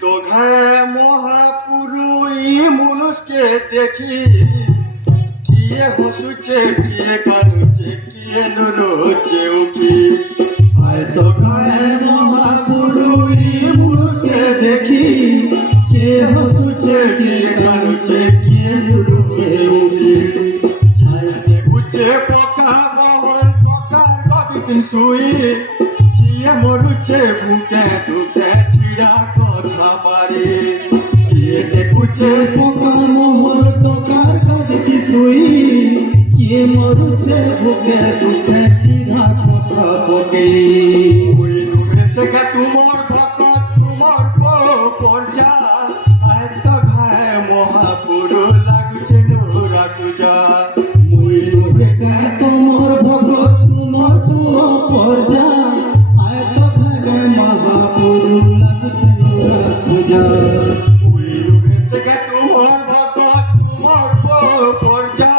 दोघे महापुरुई मनुष्य देखी कि କିଏ ହସୁଛେ କିଏ କାନ୍ଦୁଛେ କିଏ ଲୁରୁଛେ ଉଠି ଆଏ ତ ଖାଏ ମହାପୁରୁ ଇ ପୁରୁଷକେ ଦେଖି କିଏ ହସୁଛେ କିଏ କାନ୍ଦୁଛେ କିଏ ଲୁରୁଛେ ଉଠି ଆଏ ଦେଖୁଛେ ପକା ବହଳ ଟକାର ଗଦିতে শুই কিয়ে মরুছে বুকে দুঃখে ছিড়া কথা পারে কিয়ে দেখুছে পোকা মোহর টকার গদিতে শুই কিয়ে মরুছে বুকে দুঃখে ছিড়া কথা পকেই ওই নুহে সেকা তুমর ভকত তুমর পরজা আয় তো ঘায় মহাপুরু লাগুছে নোরা তুজা ওই নুহে কা তুমর ভকত তুমর পরজা আয় তো ঘায় মহাপুরু লাগুছে নোরা তুজা ওই নুহে সেকা তুমর ভকত তুমর পরজা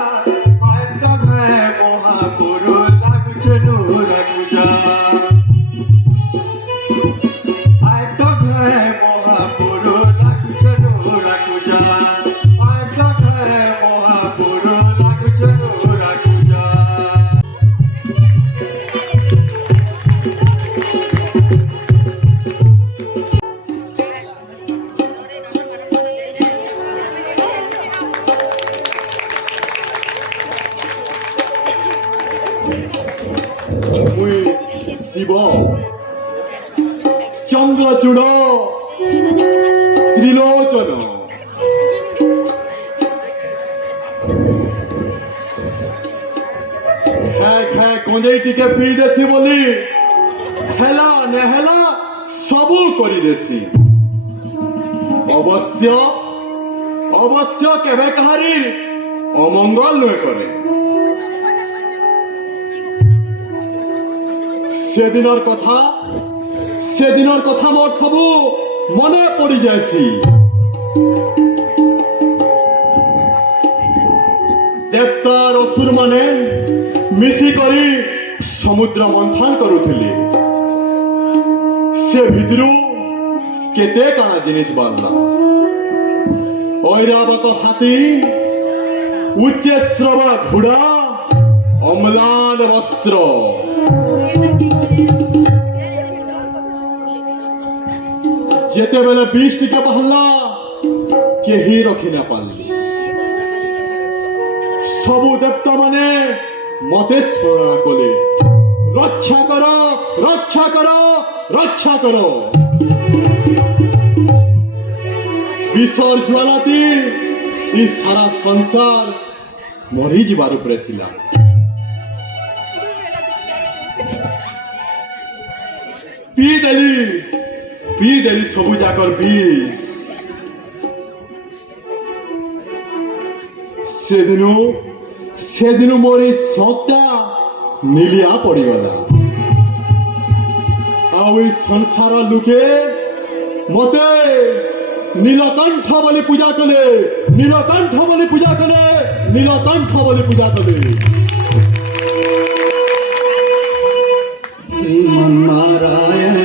আয় তো ঘায় মহাপুরু লাগুছে নোরা তুজা আয় তো ঘায় মহাপুরু লাগুছে নোরা তুজা আয় তো ঘায় মহাপুরু লাগুছে নোরা তুজা মুই শিব চন্দ্রচূড় ত্রিলোচন খায় কঞ্জাই টিকে পিই দেছি বলি হেলা নেহেলা সবু করি দেছি অবশ্য অবশ্য কেবে কাহারি অমঙ্গল নয় করে সেদিনের কথা মোর সবু মনে পড়ি যাইছি দেবতার অসুর মানে মিশি করি সমুদ্র মন্থন করুথিলে সে ভিতরু কেতে কাଣା জিনিস বাড়লা ঐরাবত হাতি উচ্চশ্রবা ঘোড়া অম্লান বস্ত্র যেতেবেলে 20 টিকে বাহারলা কেহি রখি না পারলি সবু দেবতা মানে মতে স্মরণ কলে রক্ষা করো রক্ষা করো রক্ষা করো বিষর জ্বালাতি ই সারা সংসার মরি যাবার উপরে ଥିଲା পি দেলি সবু যাকর বিষ সেদিনু মোর এই শখটা মিলিয়া পড়িগলা ଆଉ এই ସଂସାର ଲୁକେ মতে নীলকণ্ঠ বলে পূজা কলে নীলকণ্ঠ বলে পূজা কলে নীলকণ্ঠ বলে পূজা কলে শ্রীমন্নারায়ণ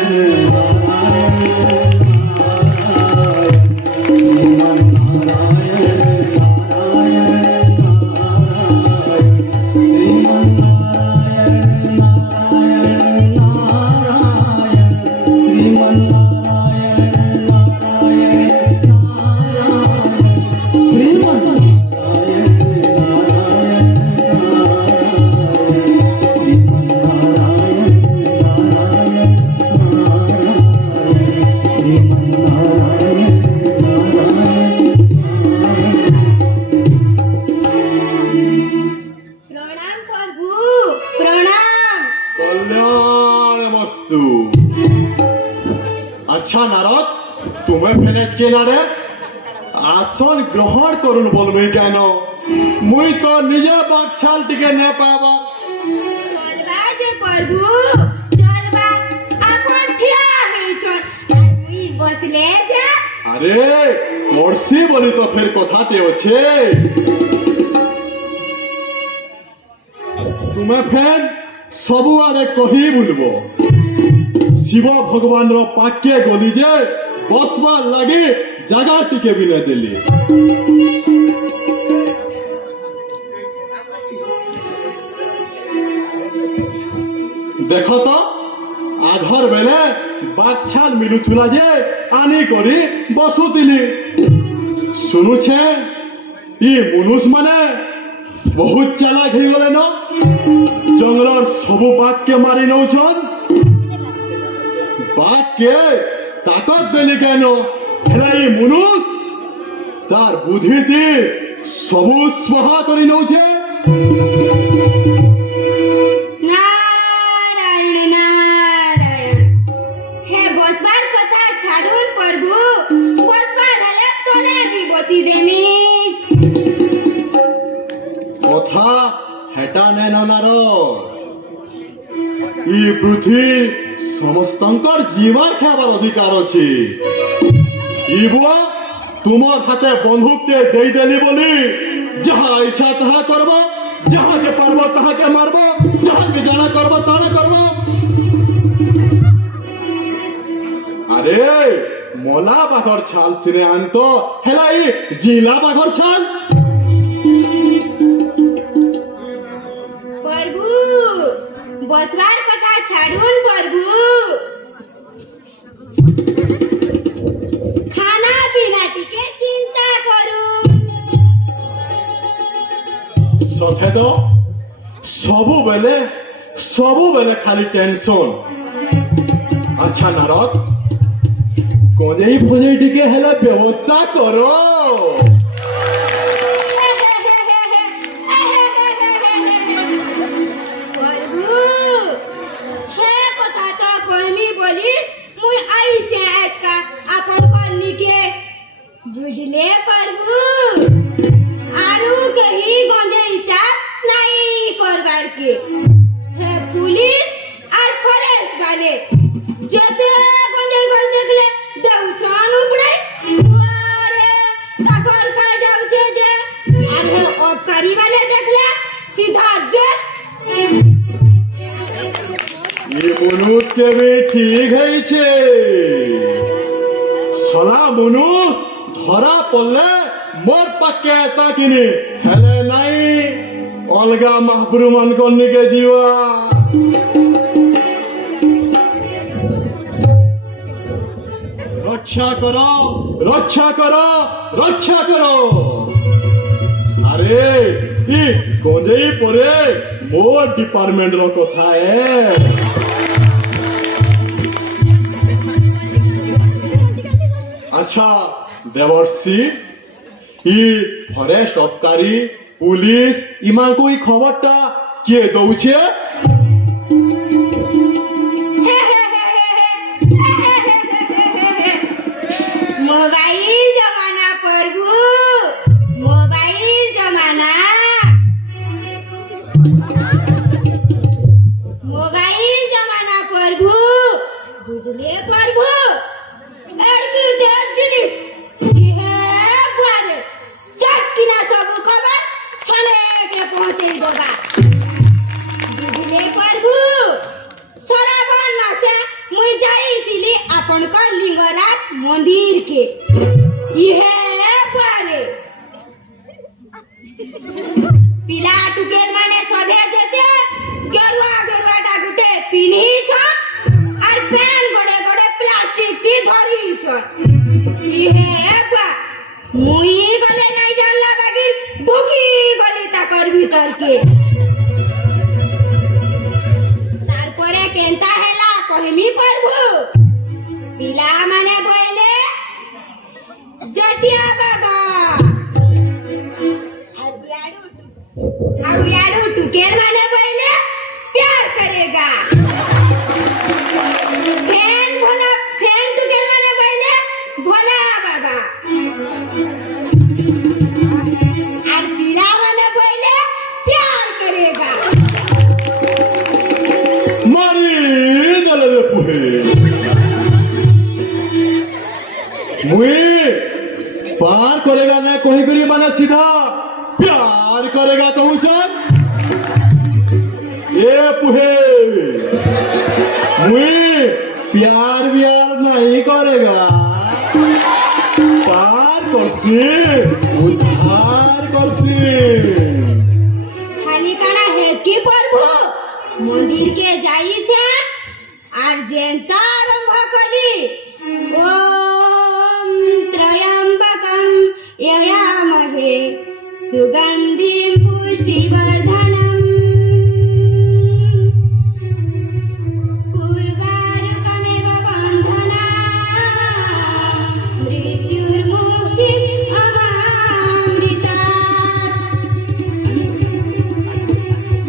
আচ্ছা নারদ তুমি ফেনেজ কে নারে আসন গ্রহণ করুন বলবি কেন মুই তো নিজে বাচ্চাল টিকে নে পাবা চলবা যে প্রভু চলবা এখন ঠিয়া হই চল মুই বসলে যে আরে পড়ছি বলি তো ফের কথাতে আছে তুমি ফের সবু আরে কহি বলবো শিব ভগবানর পাকে গলি যে বসবার লাগে জায়গা টিকে বিনে দিলি देख तो आधर बेले बाछाल मिलुथुला जे आनी करी बसुतिली सुनुछे इ मनुष माने बहुत चालाक हो गले न जंगलर सबु बाघ के मारी नौछन बाघ के ताकत देली केन हेला इ मनुष तार बुद्धि दी सबु स्वाहा करी नौछे नारायण नारायण हे बसबार कथा छाड़ुन प्रभु बसबार हले तोले भी बसी देमी कथा हेटा ने ननार इ पृथ्वी समस्तंकर जीवन खाबार अधिकार अछि इबो तुमर हाथे बंदूक के दे देली बोली जहाँ इच्छा तहा करबो जहाँ के पारबो तहा के मारबो जहाँ के जाना करबो ताना करबो अरे मोला बाघर छाल सिने आनतो हेला इ जिला बाघर छाल प्रभु बसबार कथा छाड़ुन प्रभु खाना पीना टिके चिंता करूं सथे तो सबु बेले खाली टेंशन अच्छा नारद गंजेई फंजेई टिके हेला व्यवस्था करो प्रभु छे कथा तो कहमी बोली मुई आई छे आज का अपन करनी के बुझले प्रभु आरु कही गंजेई चास नहीं करबार के हे पुलिस और फॉरेस्ट वाले जते गंजेई गंज देखले देउछन उपड़े अरे ताकर का जाउछे जे आरे ऑफसरी वाले देखले सीधा जेल ये मनुष्य के भी ठीक है छे सला मनुष्य धरा पड़ले मोर पक्के ताकिनी हेले नहीं अलगा महाप्रभु मन करने के जीवा रक्षा करो रक्षा करो रक्षा करो अरे इ गंजेई परे मोर डिपार्टमेंट रो कथा है अच्छा देवर्षि इ फरेस्ट अधिकारी पुलिस इमा कोई खबरटा के दउछे मोबाइल जमाना प्रभु मोबाइल जमाना प्रभु बुझले प्रभु एड़की ढेर जिनिस ये बारे चटकिना सब खबर छने के पहुंचे देबा बुझले प्रभु सराबन मासे मुई जाईतिली अपन का लिंगराज मंदिर के ये बारे पिला टुकेर माने सभे जेते गेरुआ टा गुटे पिनी छ और पैन गड़े गड़े प्लास्टिक की धरी छ ये बा मुई गले नहीं जानला बागी भूखी गली ताकर भीतर के तार परे केंता हेला कहमी प्रभु पिला माने बोले जटिया बाबा अब याडू टुकेर माने बोले प्यार करेगा फैन टुकेर माने बोले भोला बाबा और पीला माने बोले प्यार करेगा मारी दले रे पुहे मुई पार करेगा ना कोई करी माने सीधा प्यार करेगा कहू चल ए पुहे मुई प्यार व्यार नहीं करेगा पार करसी उद्धार करसी खाली काना हेत की प्रभु मंदिर के जाई छे सुगन्धिं पुष्टिवर्धनम् पूर्वारुकमेव बन्धनात् मृत्युर्मुक्षिम् अमामृतात्।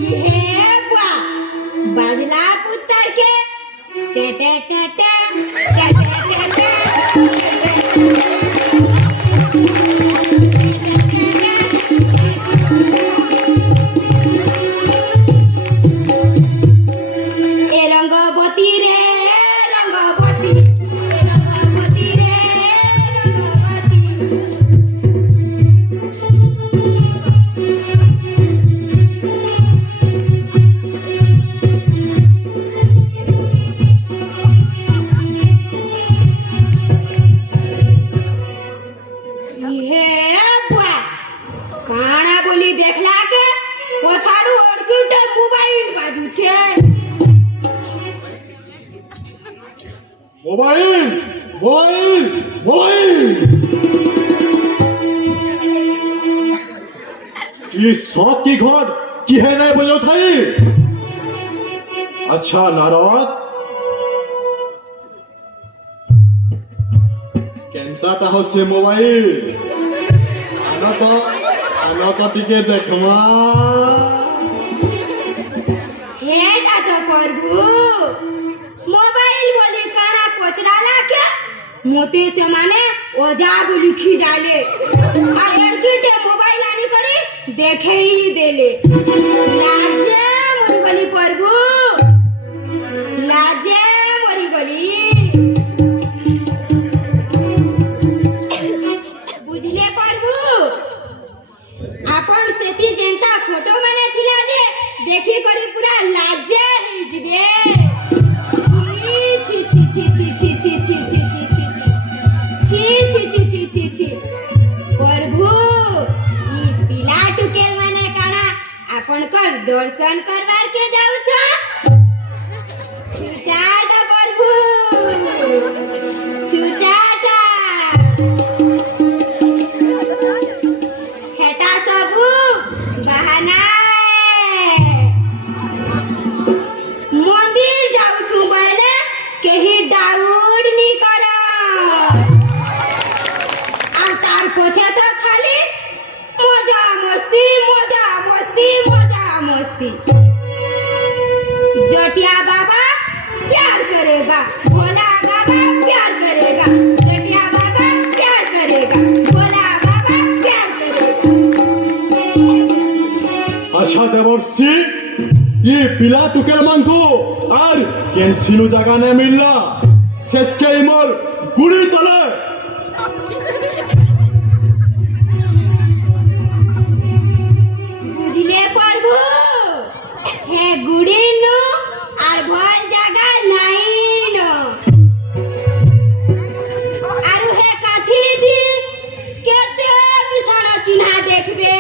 ये बुआ बजला पुत्र के टे टे टे टे टे टे टे टे ए रंगवती रे रंगवती रंगवती रे रंगवती हे बुआ काना बोली देखला के पछाड़ू अड़कीटे मोबाइल बाजू छे মোবাইল মোবাইল মোবাইল কি শখ কি ঘর কি হে নাই বজো থাই আচ্ছা নারদ কেনতাটা হচ্ছে মোবাইল আনো তো টিকে দেখমা हेटा तो प्रभु मोबाइल बोली काना पचराला के मोते से माने ओजा बोली खिजाले और लड़कीटे मोबाइल आनी करी देखे ही देले लाजे मोरी गली प्रभु लाजे मोरी गली बुझले प्रभु आपण सेती जेंता फोटो माने थिला जे देखी करी पूरा लाजे ही जिबे छी छी छी छी छी छी छी छी छी छी छी छी छी छी छी छी प्रभु ई पिला टुकेल माने काना आपण कर दर्शन करवार के जाऊ छ छुचाटा प्रभु छुचाटा छेटा सबु बहाना मंदिर जाऊ छु बोले केही डाउट नी कर आ तार पोछे तो खाली मजा मस्ती मजा मस्ती मजा मस्ती जटिया बाबा प्यार करेगा भोला बाबा प्यार करेगा जटिया बाबा प्यार करेगा भोला बाबा प्यार करेगा আচ্ছা দেবর্ষি ये पिला टुकेल मांगो और कैंसिनो जगह ने मिलला शेष के इमर गुड़ी तले बुझले प्रभु हे गुड़ी नो और भल जगह नहीं नो आरु हे काथी दी केते बिछाना चिन्हा देखबे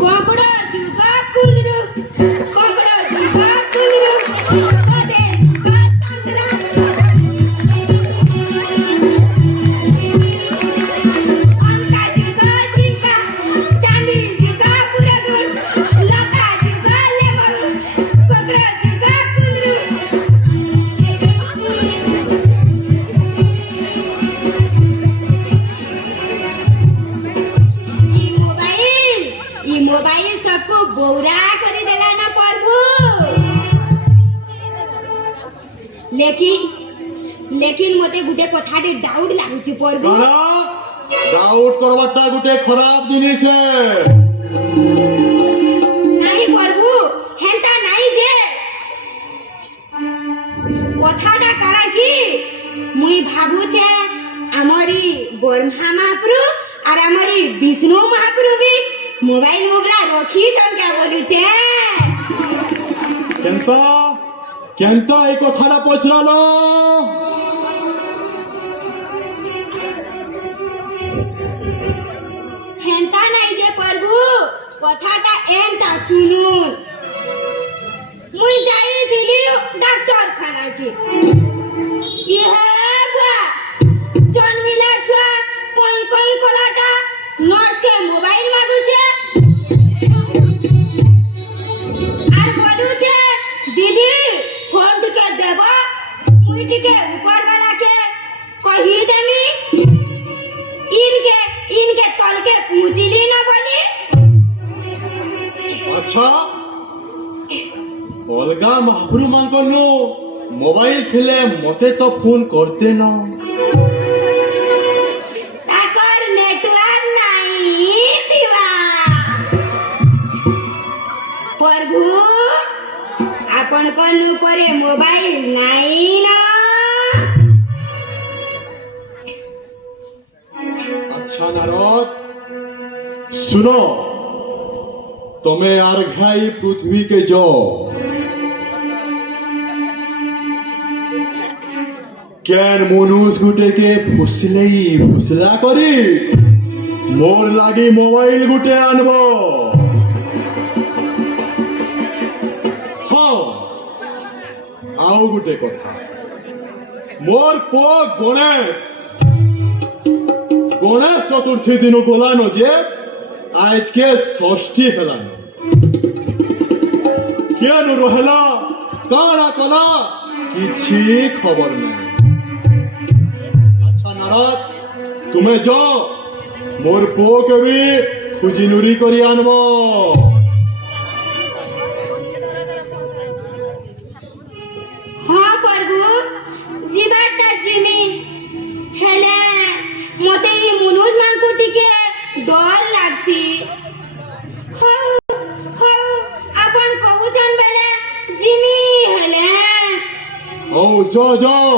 कोकड़ो जुगा कुंदरू कोकड़ो जुगा कुंदरू कदे का संतरा अंका जुगा टिका चांदी जुगा पुरगुड़ लता जुगा लेबल कोकड़ो जुगा कुंदरू ई मोबाइल सबको बोरा करी देला ना प्रभु लेकिन मते गुटे कथाटे डाउट लागुची प्रभु गाना डाउट करवाटा गुटे खराब जिनिस है नहीं प्रभु हेंता नहीं जे कथाटा काला की मुई भाबु छे हमरी ब्रह्मा महाप्रभु और हमरी विष्णु महाप्रभु भी मोबाइल मोगला रखी चन क्या बोली छे কেনতা কেনতা এই কথাটা পচরালো हेंता नहीं जे प्रभु कथाटा एंता सुनुन मुई जाई दिली डॉक्टर खाना की ये बुआ जन्मिला छुआ কই কই কলাটা নর্সকে মোবাইল মাগুছে আর বলুছে দিদি ফোন টিকে দেব মুই টিকে উপরওয়ালাকে কহি দেমি ইনকে তলকে পুজিলি না বলি আচ্ছা অলগা মহাপুরু মাঙ্কনু মোবাইল থিলে মতে তো ফোন করতে ন তাকর নেটওয়ার্ক নাই দিবা প্রভু আপন কোন উপরে মোবাইল নাই না আচ্ছা নারদ শুনো তুমি আর ঘাই পৃথিবীকে যাও কেন মনুষ গুটেকে ফুসলেই ফুসলা করি মোর লাগি মোবাইল গুটে আনব হ্যাঁ আও গুটে কথা মোর পো গণেশ গণেশ চতুর্থী দিন গোলানো যে আজকে ষষ্ঠী হেলানো কেন রহলা কারা কলা কিছু খবর নাই আচ্ছা নারদ তুমি যাও মোর পুকে বি খুঁজি নুরি করি আনব হ্যাঁ প্রভু জিবারটা জিমি হেলে মতে এই মনুষ মাংকুটিকে ডর লাগছি হও হও আপন কহুচন বেলে জিমি হেলে ও যাও যাও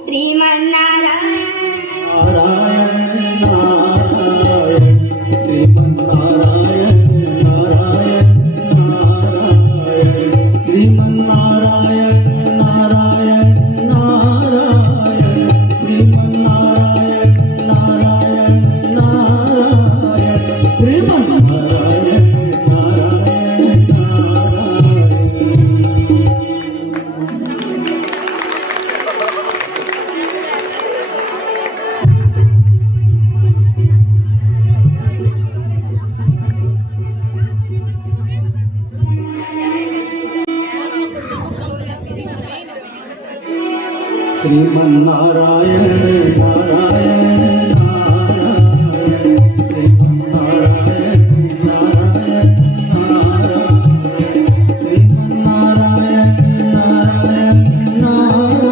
শ্রীমন্নারায়ণ नारायण नारायण श्रीमन्नारायण नारायण नारायण श्रीमन्नारायण नारायण नारायण श्रीमन्नारायण नारायण नारायण श्रीमन्नारायण नारायण श्रीमन्नारायण नारायण नारायण श्रीमन्नारायण नारायण नारायण श्रीमन्नारायण नारायण नारायण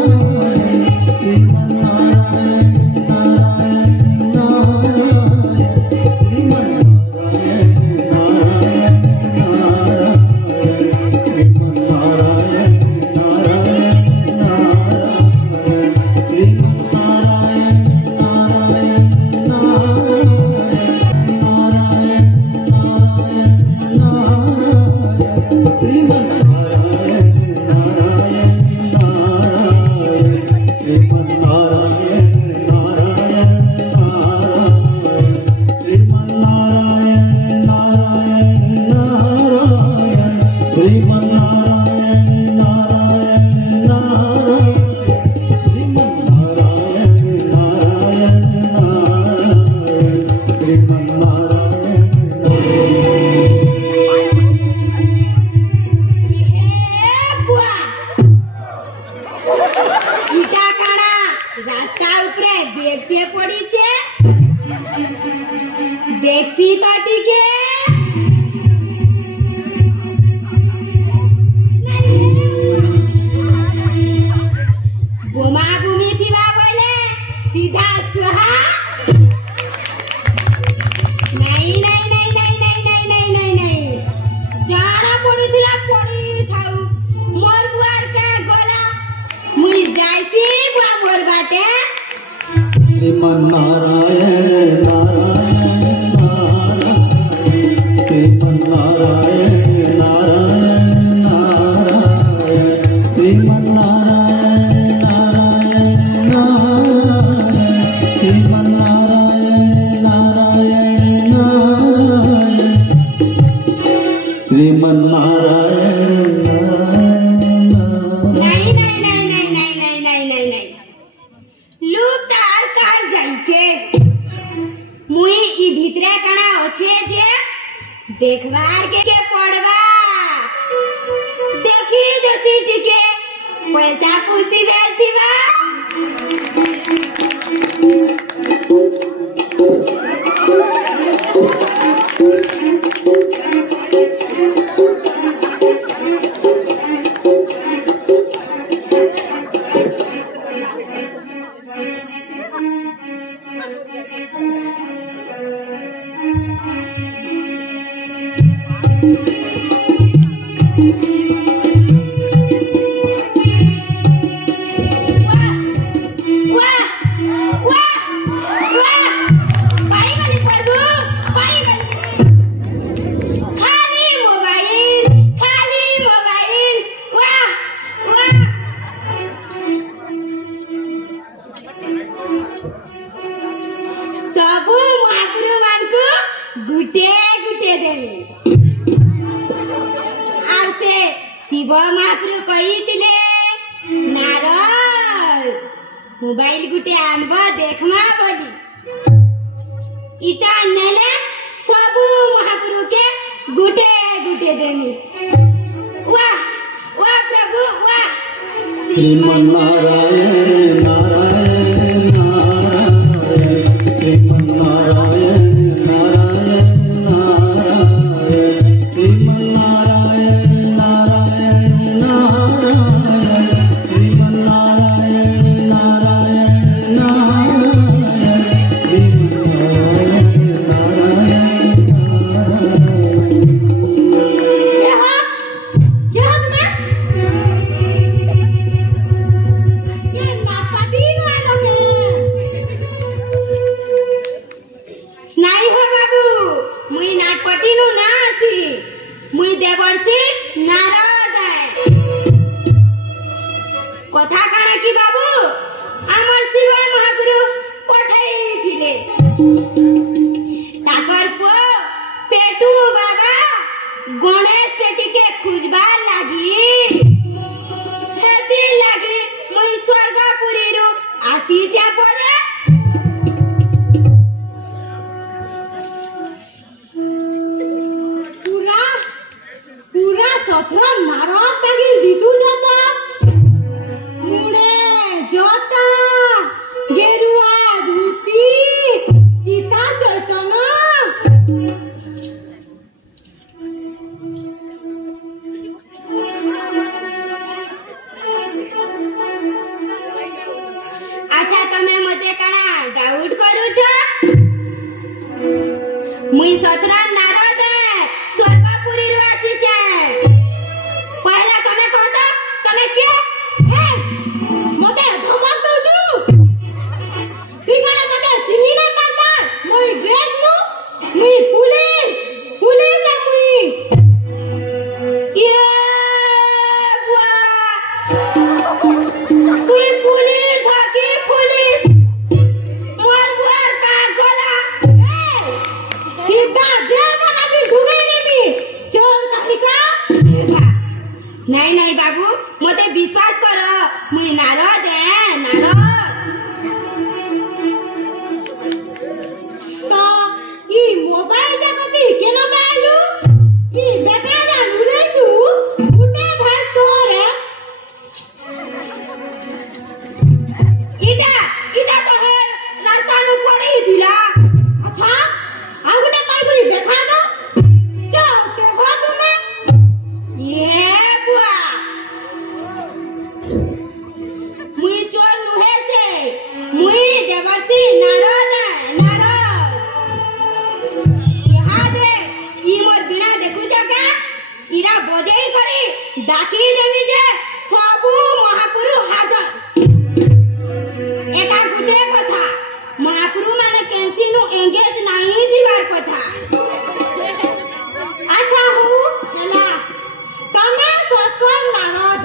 श्रीमन्नारायण नारायण नारायण श्रीमन्नारायण नारायण नारायण श्रीमन्नारायण नारायण ইটা কানা রাস্তা উপরে দেখতে পড়িছে দেখছি তো টিকে বোমা ভূমি থিবা বলে সিধা সুহা নাই নাই নাই নাই নাই নাই নাই নাই নাই জানা পড়িଥିଲା পড়ি থাউ মোর বুয়ার কে গলা মুই যাইছি বুয়া মোর বাটে श्रीमन्नारायण नारायण नारायण श्रीमन्नारायण नारायण नारायण श्रीमन्नारायण नारायण नारायण श्रीमन्नारायण नारायण नारायण श्रीमन्नारायण नारायण নাই নাই নাই নাই নাই নাই নাই নাই নাই লুকটা আর কার যাইছে अच्छे जे देखवार के पड़वा देखी जैसी टिके पैसा पूसी बेल थीवा सबू महापुरु मानकु गुटे गुटे देवे आर से शिव महापुरु कहितिले नारद मोबाइल गुटे आनब देखमा बोली इटा नेले सबू महापुरु के गुटे गुटे देमी वाह वाह प्रभु वाह श्रीमन्नारायण नारायण नारायण श्रीमन्नारायण नारायण नारायण श्रीमन्नारायण नारायण नारायण श्रीमन्नारायण नारायण नारायण श्रीमन्नारायण नारायण नारायण क्या तुम्हें ये नापदी नो आलो के नहीं हो बाबू मुई नाटपटी नु ना आसी मुई देवर्षि नारद कथा काना की बाबू आमर शिव महापुरु पठाई थिले ताकर पो पेटू बाबा गणेश सेठी के खुजबार लागी सेठी लागी मुई स्वर्गपुरी रु आसी जा परे पूरा पूरा सत्र नारद बागिल दिसु जाता मुड़े जटा गेरुआ धोती चिता चैतन्य अच्छा તમે મતે કાણા ડાઉટ કરું છો મુઈ સતરા નારદ સ્વર્ગપુરી રુ આસી છે પહેલા તમે કહો તો તમે કે હે મતે ધમક દઉં છું તું કાણા મતે ચીની નહીં પાડતા મોરી ડ્રેસ નું મુઈ પુલિસ પુલિસ હે મુઈ ये बुआ তুই পুলিশ হাকি পুলিশ মোর বুয়ার কা গলা কিবা যে মনাবি ঢুকাই নেমি চোর কাহিকা নাই নাই বাবু মতে বিশ্বাস কর মুই নারদ নারদ তো ই মোবাইল জগতি কেন পাইলু ই বেটা যা নুলেছু উঠে ভাই তোরে इटा इटा तो है रास्ता नु पड़ी थिला अच्छा आ गुटे काई गुड़ी देखा दो चो के हो तुम्हें ये बुआ मुई चोर नुहे से मुई देवर्षि नारद नारद यहाँ दे ई मोर बिना देखु जका इरा बजेई करी डाकी देवी जे सबु महापुरु हाजर एका गुटे कथा महापुरु माने केंसी नु एंगेज नहीं दिवार कथा अच्छा हो नला तमे सकल नारद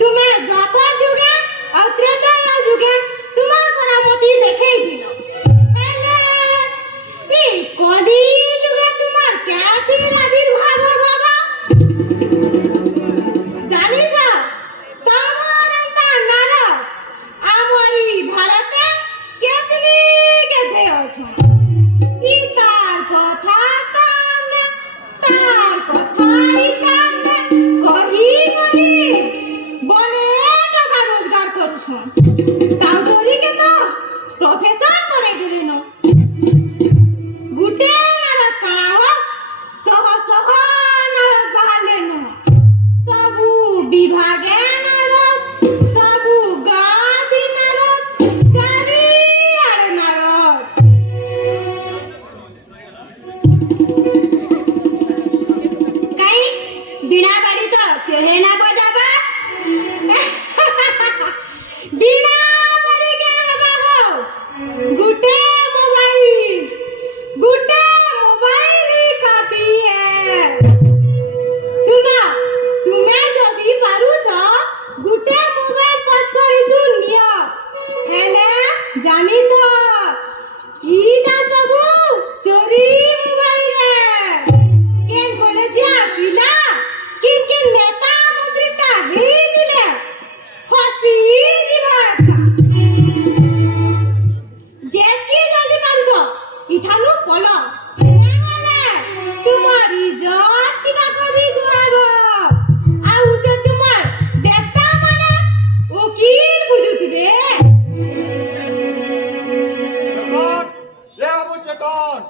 तुमे द्वापर जुगे और त्रेता जुगे तुमार करामती देखै दिलो हेले ती कली जुगे तुमार क्याती आविर्भाव बाबा जानी जा तमरंता नारद आमरी भारते केतनी के देव छ ई तार कथा কলো নহলে তোমার ইজ্জত কিটা কবি ঘুরাব আর উসে তোমার দেবতা মানে উকিল বুঝুতিবে চেতন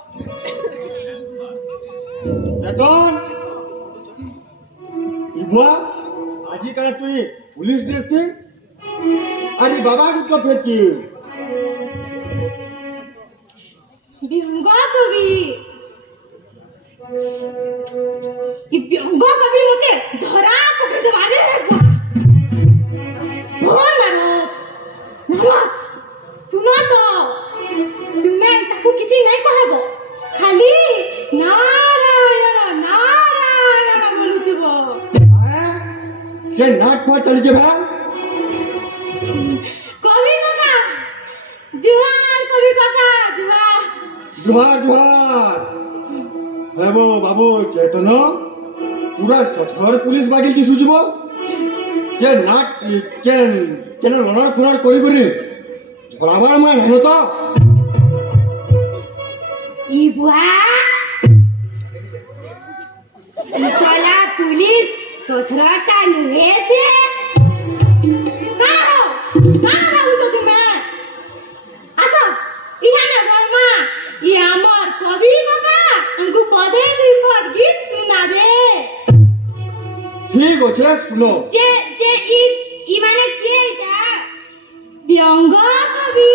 চেতন ইবুয়া আজি কানে তুই পুলিশ দেখছি আরে বাবা কুতো ফেরছি ব্যঙ্গ কবি ই ব্যঙ্গ কবি মতে ধরা পকড়ে দেবালে ভগবান নারদ নারদ শুনো তো তুমি তাকু কিছু নাই কহব খালি নারায়ণ নারায়ণ বলুথিব সে নাট ফা চলি যাবে কবি কাকা জুহার কবি কাকা জুহার জোহার জোহার হেবো বাবু চেতন পুরা সঠর পুলিশ বাগিল কি সুজিব কে নাট কেন কেন লড়ার ফুরার করি করি ঝড়াবার মই হেন তো ইবুয়া ইসলা পুলিশ সথরটা নুহেছে কানা ভাবুছ তুমি আসো ইহানে বর্মা ই আমার কবি কাকা আমকু পদে দুই পদ গীত শুনাবে ঠিক আছে শুনো যে যে ই মানে কে এটা ব্যঙ্গ কবি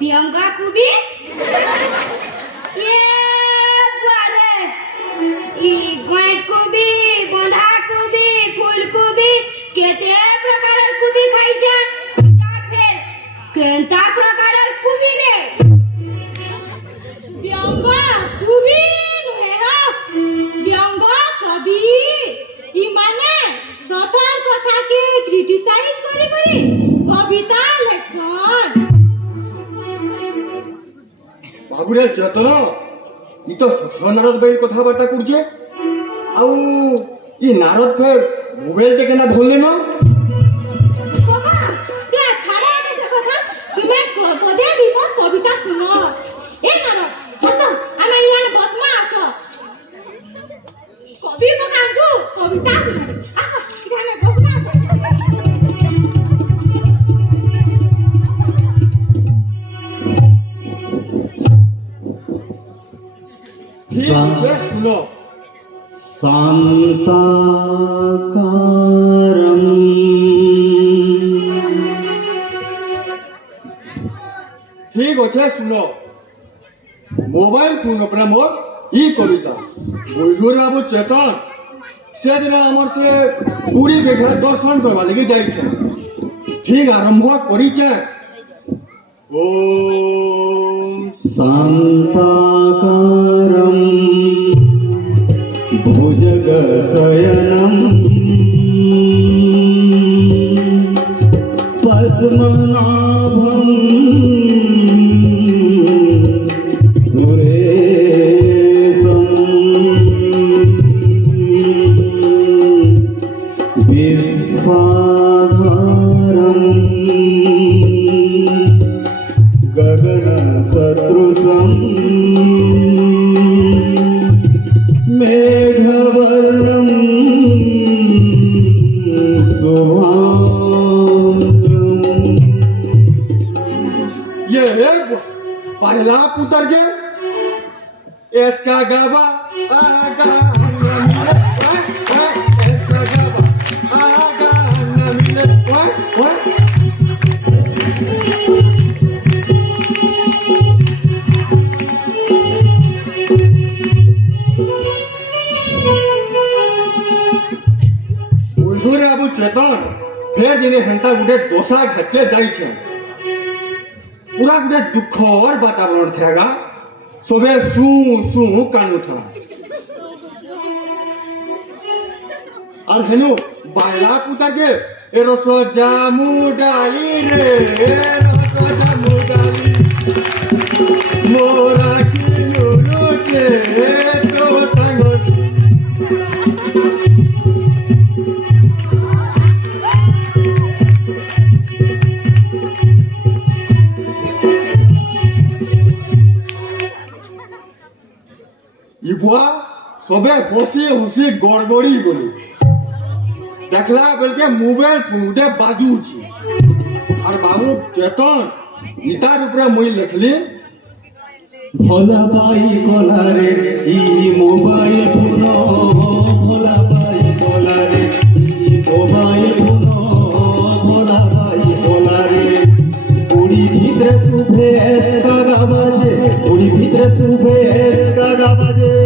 ব্যঙ্গ কবি ये बारे इ गैट कबी बंधा कबी फूल कबी केते प्रकारर कबी खाइ छै ता फेर केनता प्रकारर कबी रे व्यंग कबी नुहे हो व्यंग कबी इ माने सतर कथा के क्रिटिसाइज करी करी कविता लेखन বাবুরে চেতন ই তো সঠর নারদ বাইল কথাবার্তা করছে আউ ই নারদ ফের মোবাইল থেকে না ধরলে না বাবা কে ছাড়ে এনে দেখো না তুমি পদে দিব কবিতা শুনো এ নানো আসো আমি ইয়ানে বসমা আসো কবি কাকাঙ্কু কবিতা শুনো আসো ইয়ানে বসমা আসো ঠিক আছে শুনো शान्ताकारम् ঠিক আছে শুনো মোবাইল ফোন উপরে মোর ই কবিতা বৈধুর বাবু চেতন সেদিন আমার সে পুরী দেখা দর্শন করবা লেগে যাইছে ঠিক আরম্ভ করিছে ওম शान्ताकारम् भुजगशयनम् पद्मनाभम् सुरेशम् विश्वाधारम् गगनसदृशम् मेघवर्णम् शुभांगम् ये पहला पुतर के इसका गावा आगा इसका गावा आगा मिले बुलगुरे अब चेतन फेर दिने हेंता गुटे दोसा घटके जाई छे पूरा गुटे दुखर वातावरण थेगा सबे सू सू कानु था और हेनु बाला पुता के ए रस जामु डाली रे रस जामु डाली मोरा किनु रुचे तो संग ইবুয়া সবে হসি হসি গড়গড়ি গলি দেখলা বেলকে মোবাইল পুনুটে বাজুছি আর বাবু চেতন ইতার উপরে মুই লেখলি ভোলা পাই কলারে ই মোবাইল ফোন ভোলা পাই কলারে ই মোবাইল ফোন ভোলা পাই কলারে উড়ি ভিতরে শুভে কাগা বাজে উড়ি ভিতরে শুভে কাগা বাজে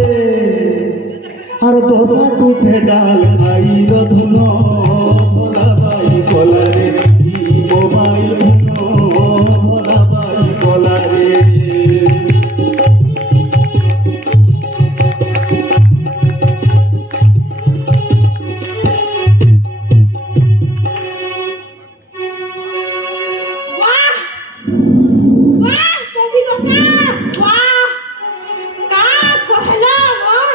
আর দশা টুপে ডাল খাইর ধুন ভোলা পাই কলারে ই মোবাইল ফোন ভোলা পাই কলারে वाह वाह कभी कका वाह का कहला वाह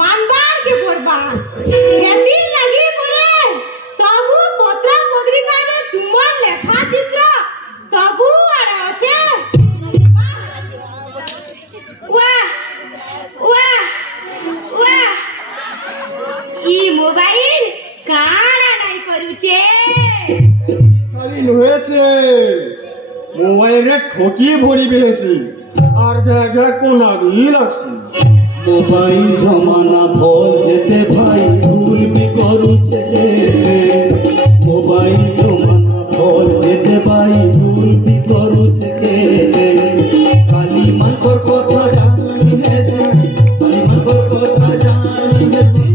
मानबार के बरबान खेती लगी परे सबु पत्र पत्रिका रे तुमर लेखा चित्र सबु आड़े আছে वाह वाह वाह ई मोबाइल काड़ा नहीं करूचे খালি নহেছে মোবাইলে ঠকি ভরি বেহেছি আর ঘে কোনা বি লাগছি মোবাইল জমানা ভল যেতে ভাই ভুল বি করুছে মোবাইল জমানা ভল যেতে ভাই ভুল বি করুছে সালিমানকর কথা জানি হেসে সালিমানকর কথা জানি হেসে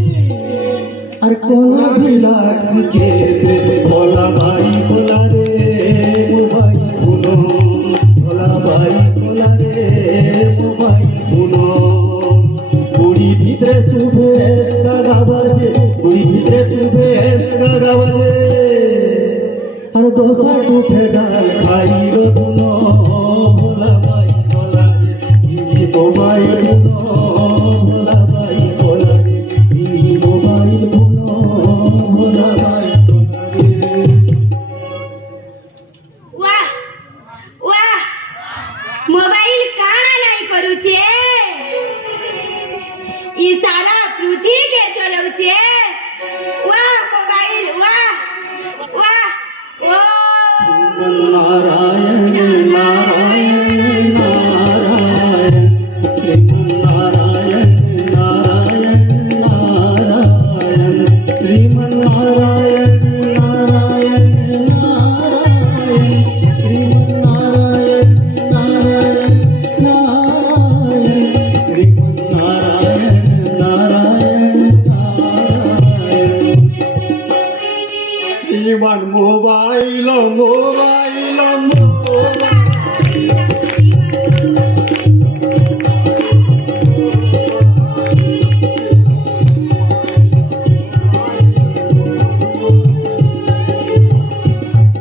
আর কোনা বি লাগছে কে ভোলা ভাই ভোলা রে মোবাইল ফোন ভোলা ভাই ভোলা রে মোবাইল ফোন উড়ি ভিতরে শুভে কাগা বাজে উড়ি ভিতরে শুভে কাগা বাজে আর দশা টুটে ডাল খাইর ধুন ভোলা ভাই ভোলা রে ই মোবাইল ফোন ভোলা ভাই ভোলা রে ই মোবাইল ফোন ভোলা ভাই ভোলা রে वाह वाह मोबाइल काना नहीं करूचे ई सारा पृथ्वी के चलौचे वाह मोबाइल वाह वाह ओ नारायण नारायण नारायण श्रीमन्नारायण नारायण नारायण श्रीमन्नारायण नारायण नारायण श्रीमन्नारायण नारायण नारायण श्रीमन्नारायण नारायण नारायण শ্রীমান মোবাইল মোবাইল মোবাইল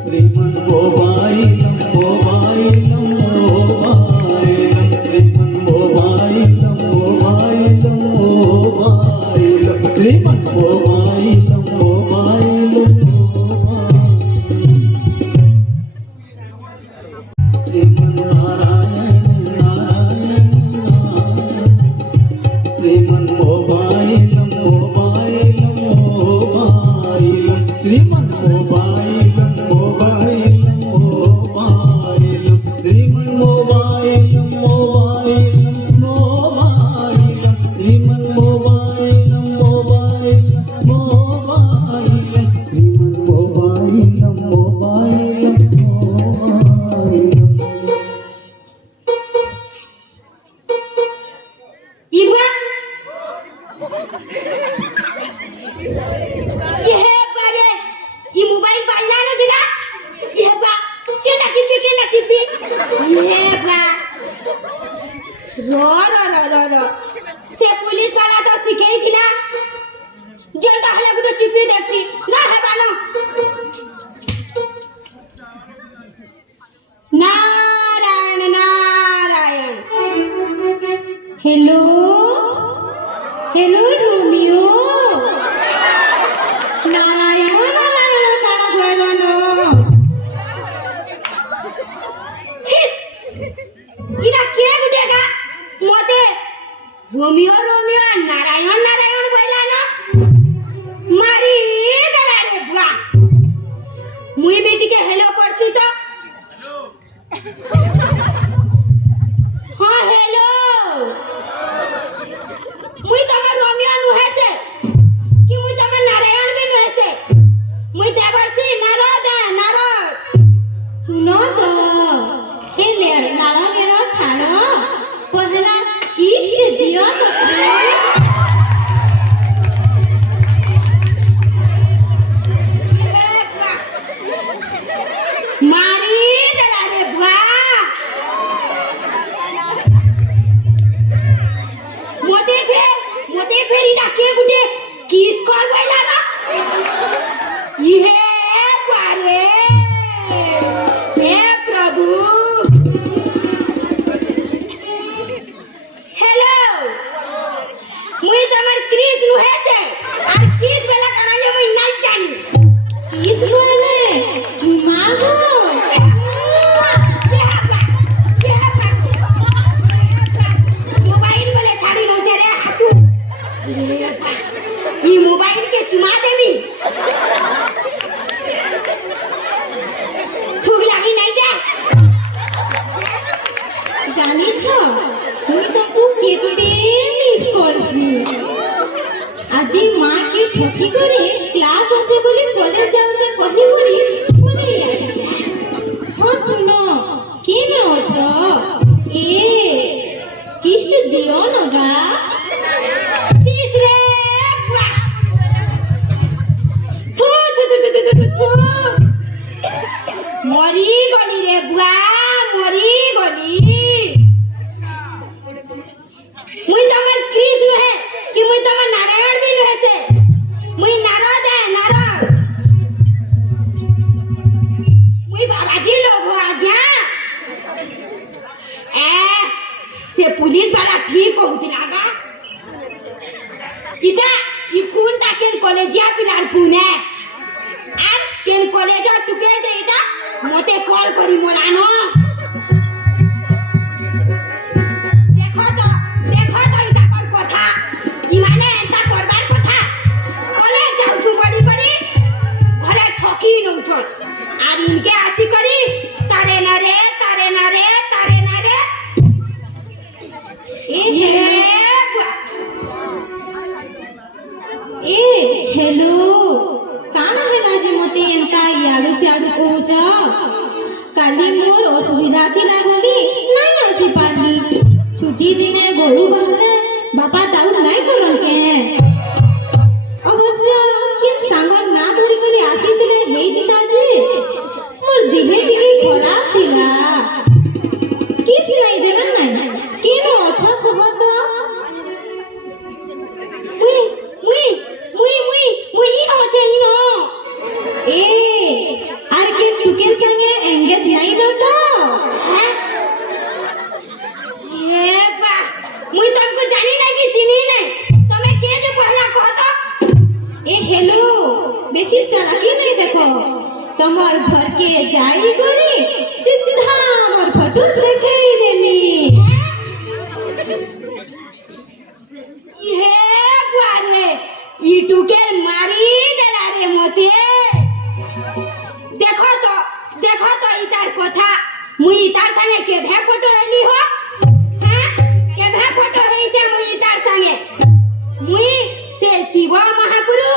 श्रीमन मोबाइलम मोबाइलम मोबाइलम श्रीमन मोबाइलम मोबाइलम मोबाइलम श्रीमन मोबाइलम मोबाइलम श्रीमन नारायण नारायण नारायण श्रीमन मोबाइलम मोबाइलम मोबाइलम श्रीमन मोबाइलम मोबाइलम मोबाइलम श्रीमन मोबाइलम मोबाइलम मोबाइलम श्रीमन मोबाइलम मोबाइलम मोबाइलम श्रीमन मोबाइलम मोबाइलम मोबाइलम इबा ये बारे ये मोबाइल बाजना न दिला ये बा केना टिपी ये बा रो से पुलिस वाला तो सिखाई थिला जनता हला को तो टिपी देखसी ना है Bano Narayan Narayan hello hello Romeo Narayan Narayan काना कहलो न छिस इना के गुटेगा मते रोमियो रोमियो नारायण नारायण बोला ना मारी गला रे बुआ मुई बेटी के हेलो करसी तो हाँ हेलो मुई तमे रोमियो नुहे से कि मुई तमे नारायण भी नुहे से मुई देवर्षि नारद नारद सुनो तो हे नाड़ा गेलो छाड़ो पहला किस दियो तो मारी गला रे बुआ मोते फेरी डाके गुटे किस कर बोला ना ये बारे हे प्रभु हेलो मुई तमर कृष्ण नुहे से और किस बेला कनाले मुई नहीं जानी किस नुहे मागो मोबाइल वाले छाड़ी नो रे हाथू ये मोबाइल के चुमा देवी थूक लगी नहीं जा জানি ছ মুই তাকু কেতে মিস করছি আজি মা কি ঠকি করে ক্লাস আছে বলে কলেজ যাওছে কহি করি বলে আসছে হ্যাঁ শুনো কি নাও ছ এ কিষ্ট দিও নগা चीज रे बुआ थू थू थू थू थू थू मरी गली रे बुआ मरी गली मुई तमर कृष्ण है कि मुई तमर नारायण भी है से मुई नारद है नारद मुई बाबाजी लोग हो आज्ञा से पुलिस वाला ठीक कहती लागा इटा इकुन ताकेन कॉलेजिया फिलहाल पुणे আর কেন কলেজ টুকে দে এটা মতে কল করি মোলানো দেখো তো এটা কর কথা ইমানে এটা করবার কথা কলেজ যাউছু বলি করি ঘরে ঠকি নউছ আর ইনকে আসি করি তারে না রে তারে না রে তারে না রে ए हेलो काना हेला जे मते एंता याडू से आडू कहूछ काली मोर असुविधा थिला बोली नहीं आसी पारली छुट्टी दिने घरू बाहले बापा डाउट नहीं करल के अवश्य किन सांगर ना धरी करी आसीतिले हेई दिता जे मोर दिले टिके खराब थिला किस नहीं देलन नहीं केनो अच्छा खबर तो मुई होचे इनो ए आर के टुकेल संगे एंगेज नहीं होता ये बा मुई तुमको जानी नहीं कि चिनी नहीं तमे के जे पहला कहता ए हेलो बेसी चालाकी नहीं देखो तमर घर के जाई गोरी सीधा हमर फोटो देखे देनी ये बारे इटू के मारी गला रे मोते देखो तो इतार कथा मुई इतार संगे के भे फोटो हेली हो हां के भे फोटो हेई छे मुई इतार संगे मुई से शिव महापुरु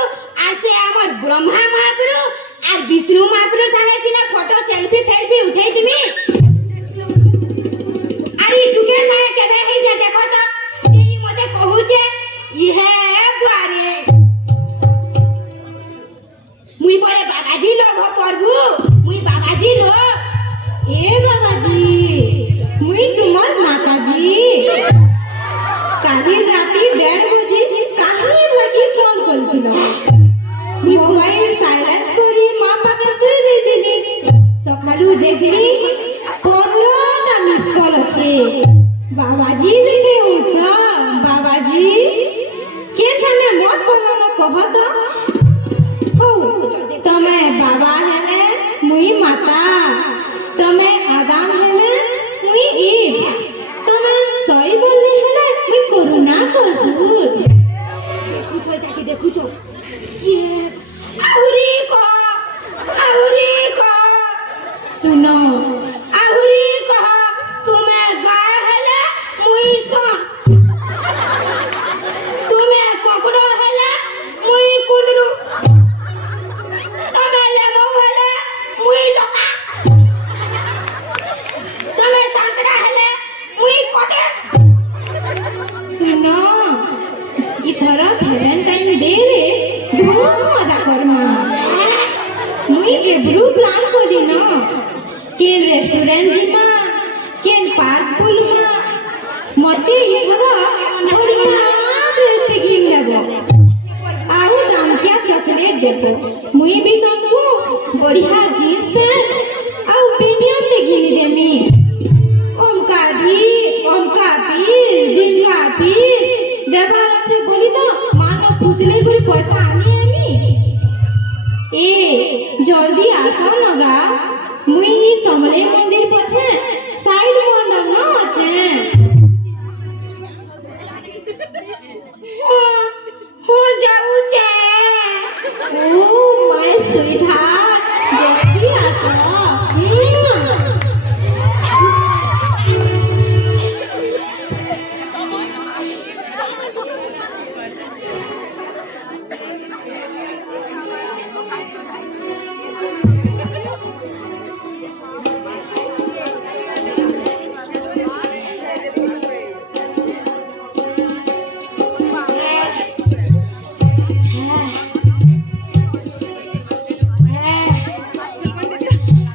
आ से हमर ब्रह्मा महापुरु आ विष्णु महापुरु संगे सिना फोटो सेल्फी उठेई दिमी अरे टुके संगे के भे हेई जे देखो तो जे मते कहू छे इहे बुआरे मुई परे बाबाजी लोग हो प्रभु मुई बाबाजी लोग ए बाबाजी मुई तुम्हार माताजी काली राती 1:30 बजे काहे लगी कॉल करथिला मोबाइल साइलेंस करी मां पाके सुई दे देनी सखालू देखली 15टा मिस कॉल আছে बाबाजी देखे होछ बाबाजी के थाने मोट बोलनो कहत हो तमे बाबा हेले मुई माता तमे आदाम हेले मुई ईव तमे सही बोली हेले मुई करुणा ଏଥର ଭ୍ୟାଲେଣ୍ଟାଇନ୍ ଡେରେ ବହୁତ ମଜା କରମା। ମୁଇଁ ଏବ୍ରୁ ପ୍ଲାନ୍ କଲି ন କେନ୍ ରେଷ୍ଟୁରାଣ୍ଟ ଯିମା କେନ୍ ପାର୍କ ବୁଲମା। ମତେ ଏଥର ବଢିଆ ଡ୍ରେସଟେ କିଣି ନେବ ଆଉ ଦାମକିଆ ଚକଲେଟ ଦେବ। ମୁଇଁ ବି ତମକୁ ବଢିଆ ଜିନ୍ସ ପ୍ୟାଣ୍ଟ ଆଉ ବେନିୟନଟେ କିଣି ଦେମି। ଅମକା ପିସ୍ ଢିମକା ପିସ୍ ଦେବାର ଅଛି ବୋଲି ତ ମାନ ଖୁସିଲେ କରି ପଇସା ଆନି আমি। এ জলদি আসো নগা, মুই সমলেই মন্দির পছে সাইড মন্ডপ ন আছে। हो जाऊ छे। ও মাই সুইটহার্ট, জলদি আসো।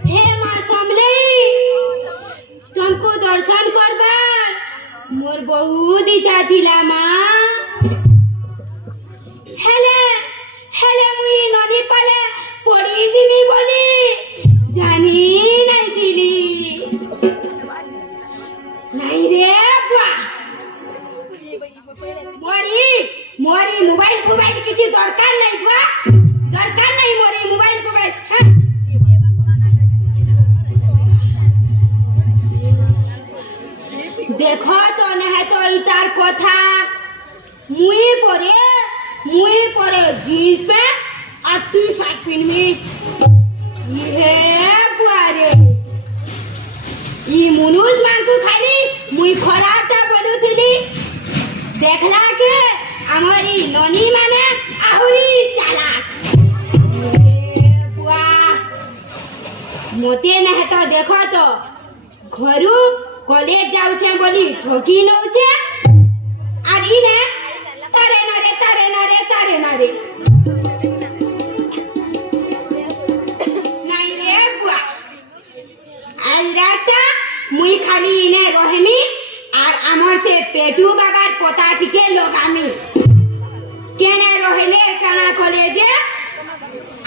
हे मां समलेई, तुमको दर्शन करबार मोर बहुत इच्छा थिला मां। हेले हेले मुई नदी पाले पड़ी जिमी बोली जानी नहीं थिली। नहीं रे बुआ, मोरी मोरी मोबाइल किसी दरकार नहीं बुआ, दरकार नहीं मोरी मोबाइल हाँ। देखो तो नहे तो इतार कथा मुई परे जीन्स पैंट और टी शर्ट पिनमी। ये बुआरे ई मुनुस मानकु खाली मुई खराबटा बोलुथिली, देखला के हमारी ननी माने आहुरी चालाक। बुआ मोते नहे तो देखो तो घरू कॉलेज जाऊचे बोली ठोकी नौचे और इने तारे नारे नहीं रे बुआ। आज राता मुई खाली इने रहमी और आमर से पेटू बागार पता टिके लगामी केने रहले काना कॉलेजे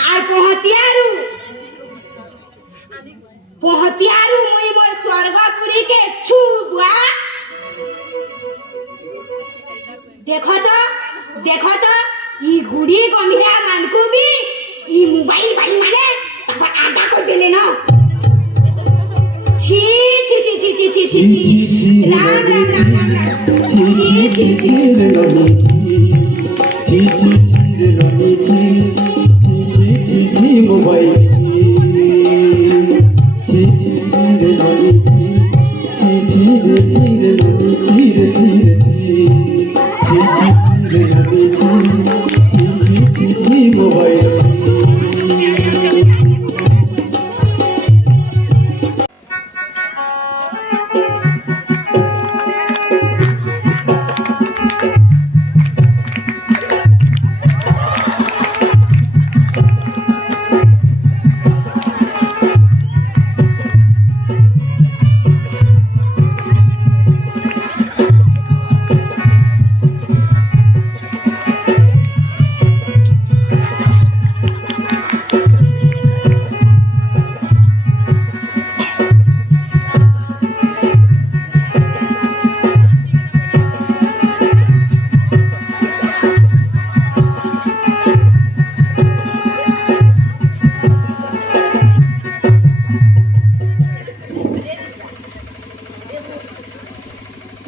और पहुंतियारू मुई मोर स्वर्गपुरी के छू बुआ। देखो तो ई गुड़ी गंभीरा मानकू भी ई मोबाइल बाली माने तब आटा को देले न। छी छी छी छी छी छी छी राम छी छी छी छी मोबाइल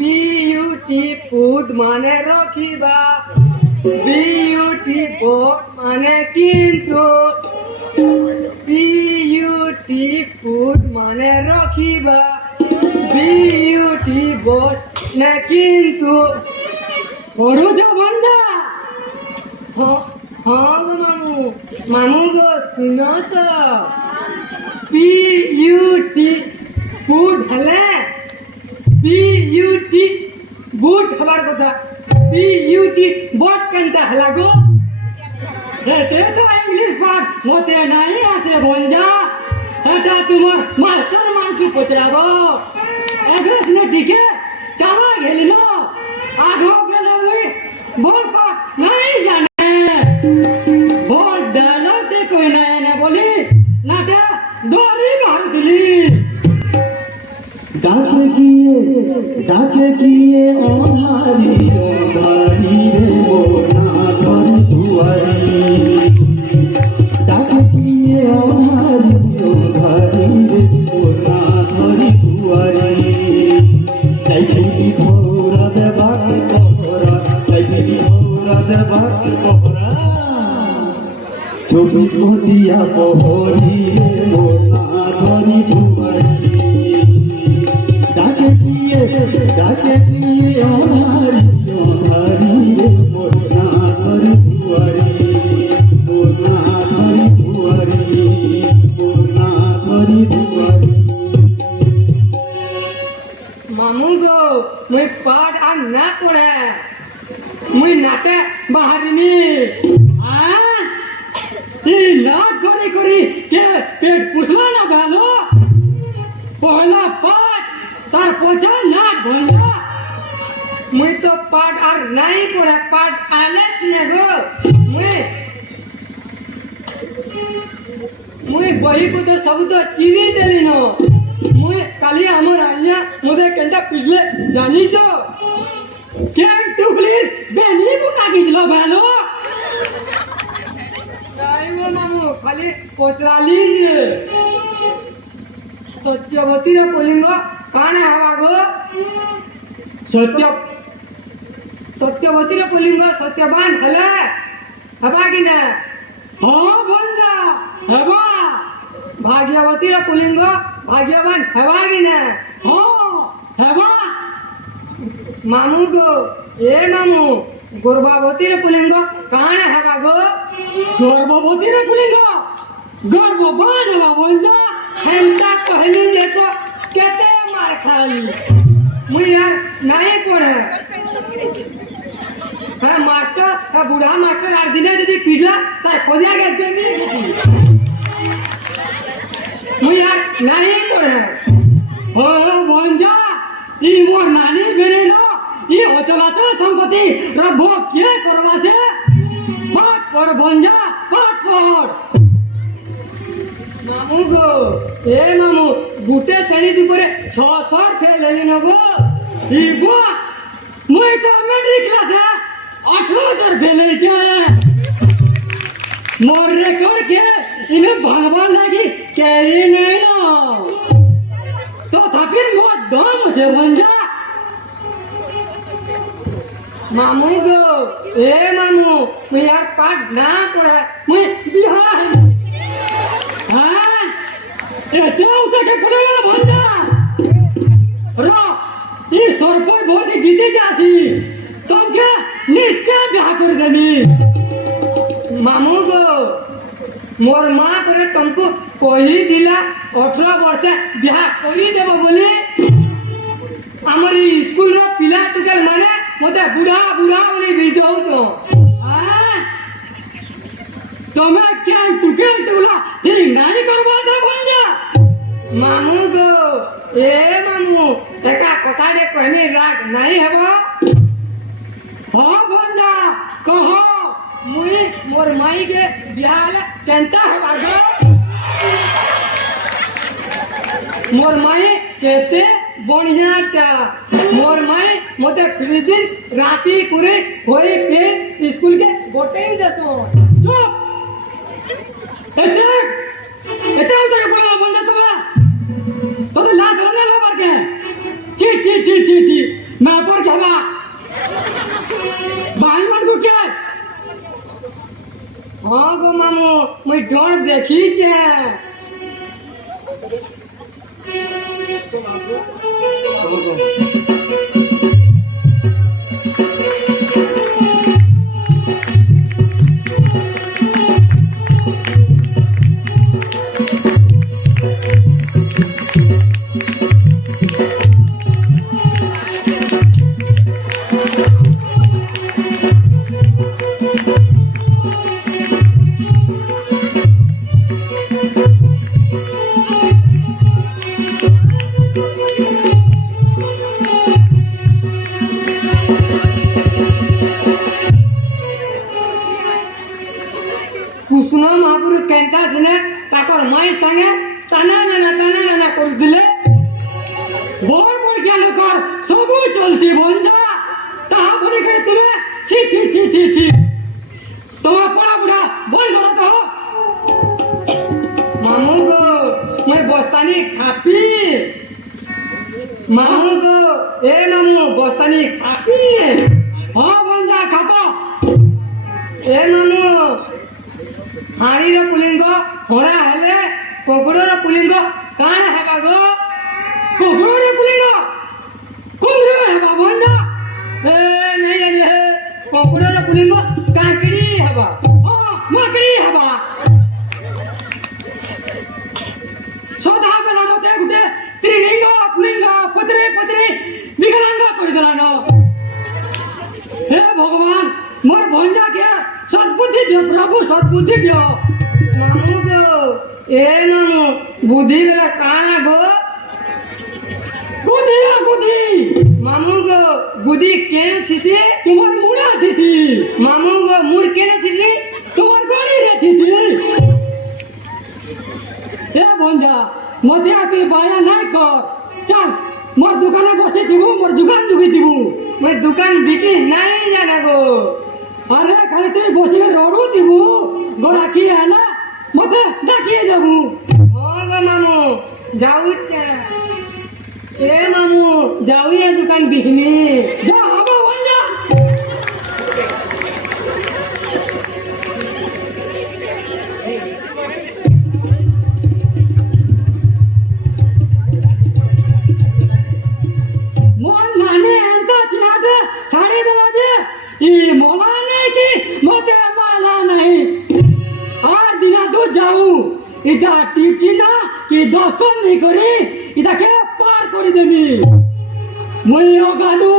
বিউটিফুল মানে রখিবা, বিউটিফুল মানে কিন্তু, বিউটিফুল মানে রখিবা, বিউটিফুল না কিন্তু। করুছ বন্ধা? হ্যাঁ মামু, মামু গো শুন তো, বিউটিফুল হেলে বিউটি বুট হবার কথা। BUT बोट केनता हला गो हेते तो इंग्लिश पाठ मोते नहीं आसे भंजा हेटा तुमर मास्टर मानसु पचराबो एगस ने टिके चला गेलिनो आगो बेले मुई बोल पाठ नहीं जाने बोल डायलॉग ते कोई नहीं ने बोली नाटे दोरी बाहर दिली ডাকে কিয়ে অধারি অধারি রে মোনা ধরি দুয়ারি ডাকে কিয়ে অধারি অধারি রে মোনা ধরি দুয়ারি চাইছিলি ধৌরা দেবাকে কহরা চাইছিলি ধৌরা দেবাকে কহরা 24 ঘটিয়া পহরি রে মোনা ধরি দুয়ারি ডাকে দিয়ে অধারি অধারি রে মোর না ধরি দুয়ারি মোর না ধরি দুয়ারি মোর না ধরি দুয়ারি मामू गो मुई पाठ आ ना पढ़े मुई नाटे बाहरिनी नाट करी करी के पेट पुसला ना भेलो पहला पाठ तार पोछा नाट भंजा मुई तो पाठ आर नहीं पढ़े पाठ आलेस ने गो मुई बही को तो सब तो चिरी देली नो मुई काली हमर आइया मुदे केंटा पिछले जानी छो केन टुकलीर बेनी बुना गिजलो भेलो जाइबो मामू खाली पोचराली जे सत्यवती रे पुलिंग काने हवा गो सत्यवती रे पुलिंग सत्यवान खले हवा कि ना हां बंदा हवा भाग्यवती रे पुलिंग भाग्यवान हवा कि ना हां हवा मामू गो ए मामू गर्भवती रे पुलिंग काने हवा गो गर्भवती रे पुलिंग गर्भवान हवा बंदा हेंता कहली जे तो केते मार खाली मुई यार नहीं पढ़े हाँ मास्टर हाँ बुढ़ा मास्टर आर दिने यदि पीटला तार खोदिया के देनी मुई यार नहीं पढ़े ओ भंजा ई मोर नानी बेने ना ई अचलाचल संपत्ति रबो के करवा से पाठ पढ़ भंजा पाठ पढ़ मामू गो ए मामू गुटे श्रेणी दुपरे 6 थर फेल हेली न गो ई बो मुई तो मेट्रिक क्लास है 18 थर फेल हे छे मोर रेकॉर्ड के इने भगवान लागी कैरी नहीं ना तो था फिर मोर दम छे भंजा मामू गो ए मामू मुई यार पाठ ना पढ़े मुई बिहार एते उठा के पड़ेगा ना भंजा रो ये सरपंच बहुत जीते जाती तुम क्या निश्चय ब्याह कर देनी मामू गो मोर माँ करे तुमको कोई दिला 18 वर्ष ब्याह करी देबो बोली हमारी स्कूल रो पिला टुकल माने मते बुढ़ा बुढ़ा बोली बिजौ तो तुम्हें क्या टुकल टुकला ठीक नहीं करबा दे भंजा मामू गो ए मामू एका कथा रे कहमी राग नहीं हेबो हां भंजा कहो मुई मोर माई के बिहाल केनता हेबा गो मोर माई केते बढ़ियाटा मोर माई मते फिरिदिन रापी करे होई पे स्कूल के गोटे ही देसो चुप एते उठा के बोला भंजा तुम्हें तो लाज रहने लो पर के ची ची ची ची ची मैं पर क्या बा भाई मन को क्या हाँ गो मामू मैं डर देखी छे କେନ୍ତା ସିନେ ତାକର ମାଇ ସାଙ୍ଗେ ତାନା ନାନା କରୁଥିଲେ ବଡ଼ ବଡ଼ିକିଆ ଲୋକର ସବୁ ଚଲତି ଭଞ୍ଜା ତାହା ଭରି କରି ତୁମେ ছি ছি ছি ছি ছি তোমার পড়া বুড়া বল করো তো মামু গো মই বস্তানি খাপি মামু গো এ মামু বস্তানি খাপি হ্যাঁ বন্ধা খাপ এ মামু হাড়ির পুলিঙ্গ হড়া হেলে কুকুরর পুলিঙ্গ কাণ হেবা গো কুকুরর পুলিঙ্গ কুকুর হেবা বন্ধা এ নাই জানি হে কুকুরর পুলিঙ্গ কাকড়ি হেবা হ্যাঁ মাকড়ি হেবা সদা বেলা মতে গুটে ত্রিলিঙ্গ পুলিঙ্গ পত্রে পত্রে বিকলাঙ্গ করে দিলান হে ভগবান মোর ভঞ্জাকে সদ্বুদ্ধি দিও প্রভু সদ্বুদ্ধি দিও মামু গো এ মামু বুদ্ধি বেলা কানা গো গুদি গুদি মামু গো গুদি কেন ছিছি তোমার মুড়া দিছি মামু গো মুড় কেন ছিছি তোমার গড়ি রে ছিছি এ ভঞ্জা মতে তুই বায়া নাই কর চল মোর দোকানে বসে দিব মোর দোকান জুগি দিব মই দোকান বিকি নাই জানা গো আরে খালি তুই বসে রড়ু দিব গোড়া কি আলা মতে ডাকিয়ে যাবো হ্যাঁ গো মামু যাউছে এ মামু যাউয়া দোকান বিকনি যা হবা বন্ধা মন মানে এন্তা চিনাটে ছাড়ি দেলা যে ই মলা নাই কি মতে মালা নাই আর দিনা তো যাও ইটা টিপটি না কি 10 কোন নি করি ইটাকে পার করে দেবি মই গাদু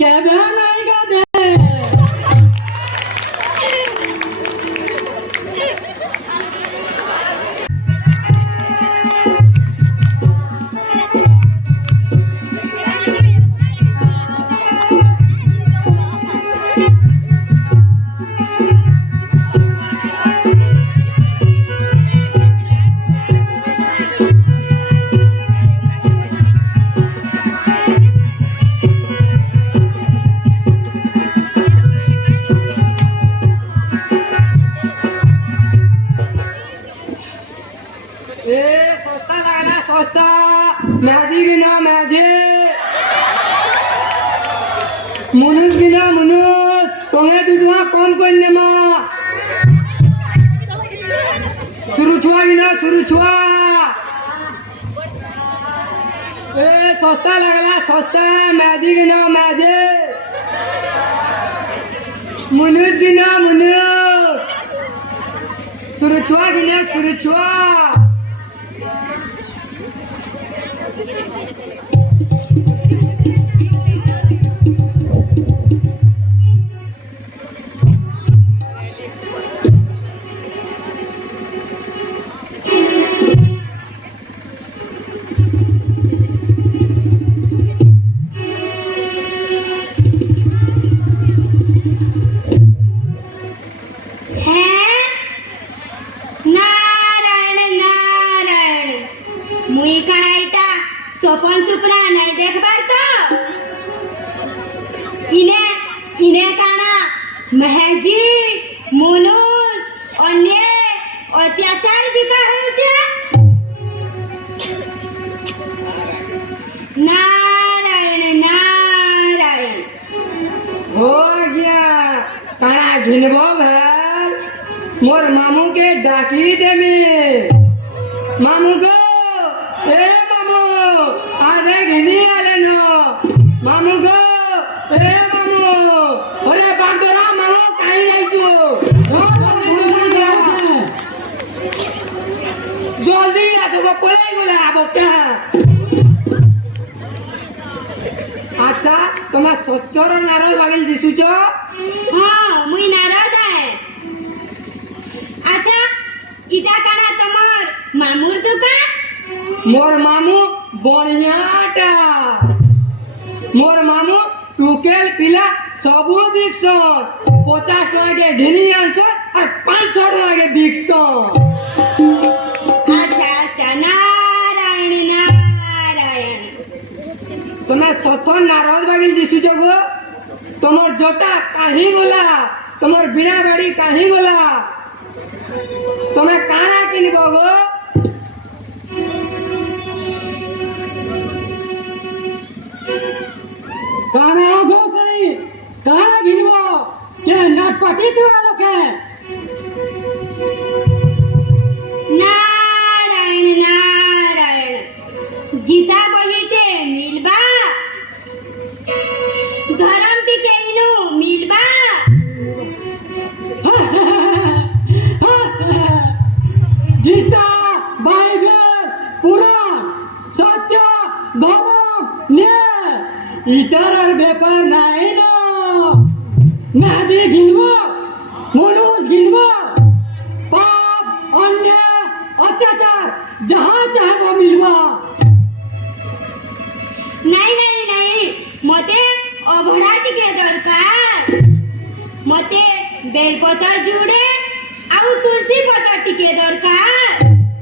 কেবে নাই গাদে সস্তা লাগলা সস্তা ম্যাজি কিনা ম্যাজি মুনুষ কিনা মুনুষ টঙে 2 টাকা কম করে নেমা শুরু ছুয়া কিনা শুরু ছুয়া এ সস্তা লাগলা সস্তা ম্যাজি কিনা ম্যাজি মুনুষ কিনা মুনুষ শুরু ছুয়া কিনা শুরু ছুয়া মুই কানা এটা সপন সুপনা নাই দেখবার তো ইনে কানা মেহেজি মনুষ অন্য অত্যাচার বিকা হয়েছে নারায়ণ নারায়ণ हो गया काना घिनबो भैल मोर मामू के डाकी देमी मामू को ए मामू आरे घिनी आले नो मामू को ए मामू अरे बागदरा मामू काई आइजो जल्दी आ तो पলাই গলা আবো কে আচ্ছা তোমার সত্যর নারদ বাগিল দিছুছ হ্যাঁ মুই নারদ আচ্ছা ইটা কানা তোমার মামুর দোকান মোর মামু বড়িয়াটা মোর মামু টুকেল পিলা সবু বিকছন 50 টাকা ঢিনি আনছ আর 500 টাকা বিকছ আচ্ছা আচ্ছা নারায়ণ নারায়ণ তুমি সত নারদ বাগিল দিশুছ গো তোমার জটা কাহি গলা তোমার বিনা বাড়ি কাহি গলা তুমি কাଣା কিনব গো কানা গো কই কানা কিনব কে নাটপাটি তো আলোকে নারায়ণ নারায়ণ গীতা বহিতে মিলবা ধরম টিকে ইনু মিলবা গীতা বাইবেল পুরাণ সত্য ধর্ম নে ইতার ব্যাপার নাই না নাদি গিলব মনুষ গিলব পাপ অন্যায় অত্যাচার যাহা চাহব মিলবা নাই নাই নাই মতে অভড়া টিকে দরকার মতে বেলপতর জুড়ে ଆଉ ତୁଳସୀ ପତ୍ର ଟିକେ ଦରକାର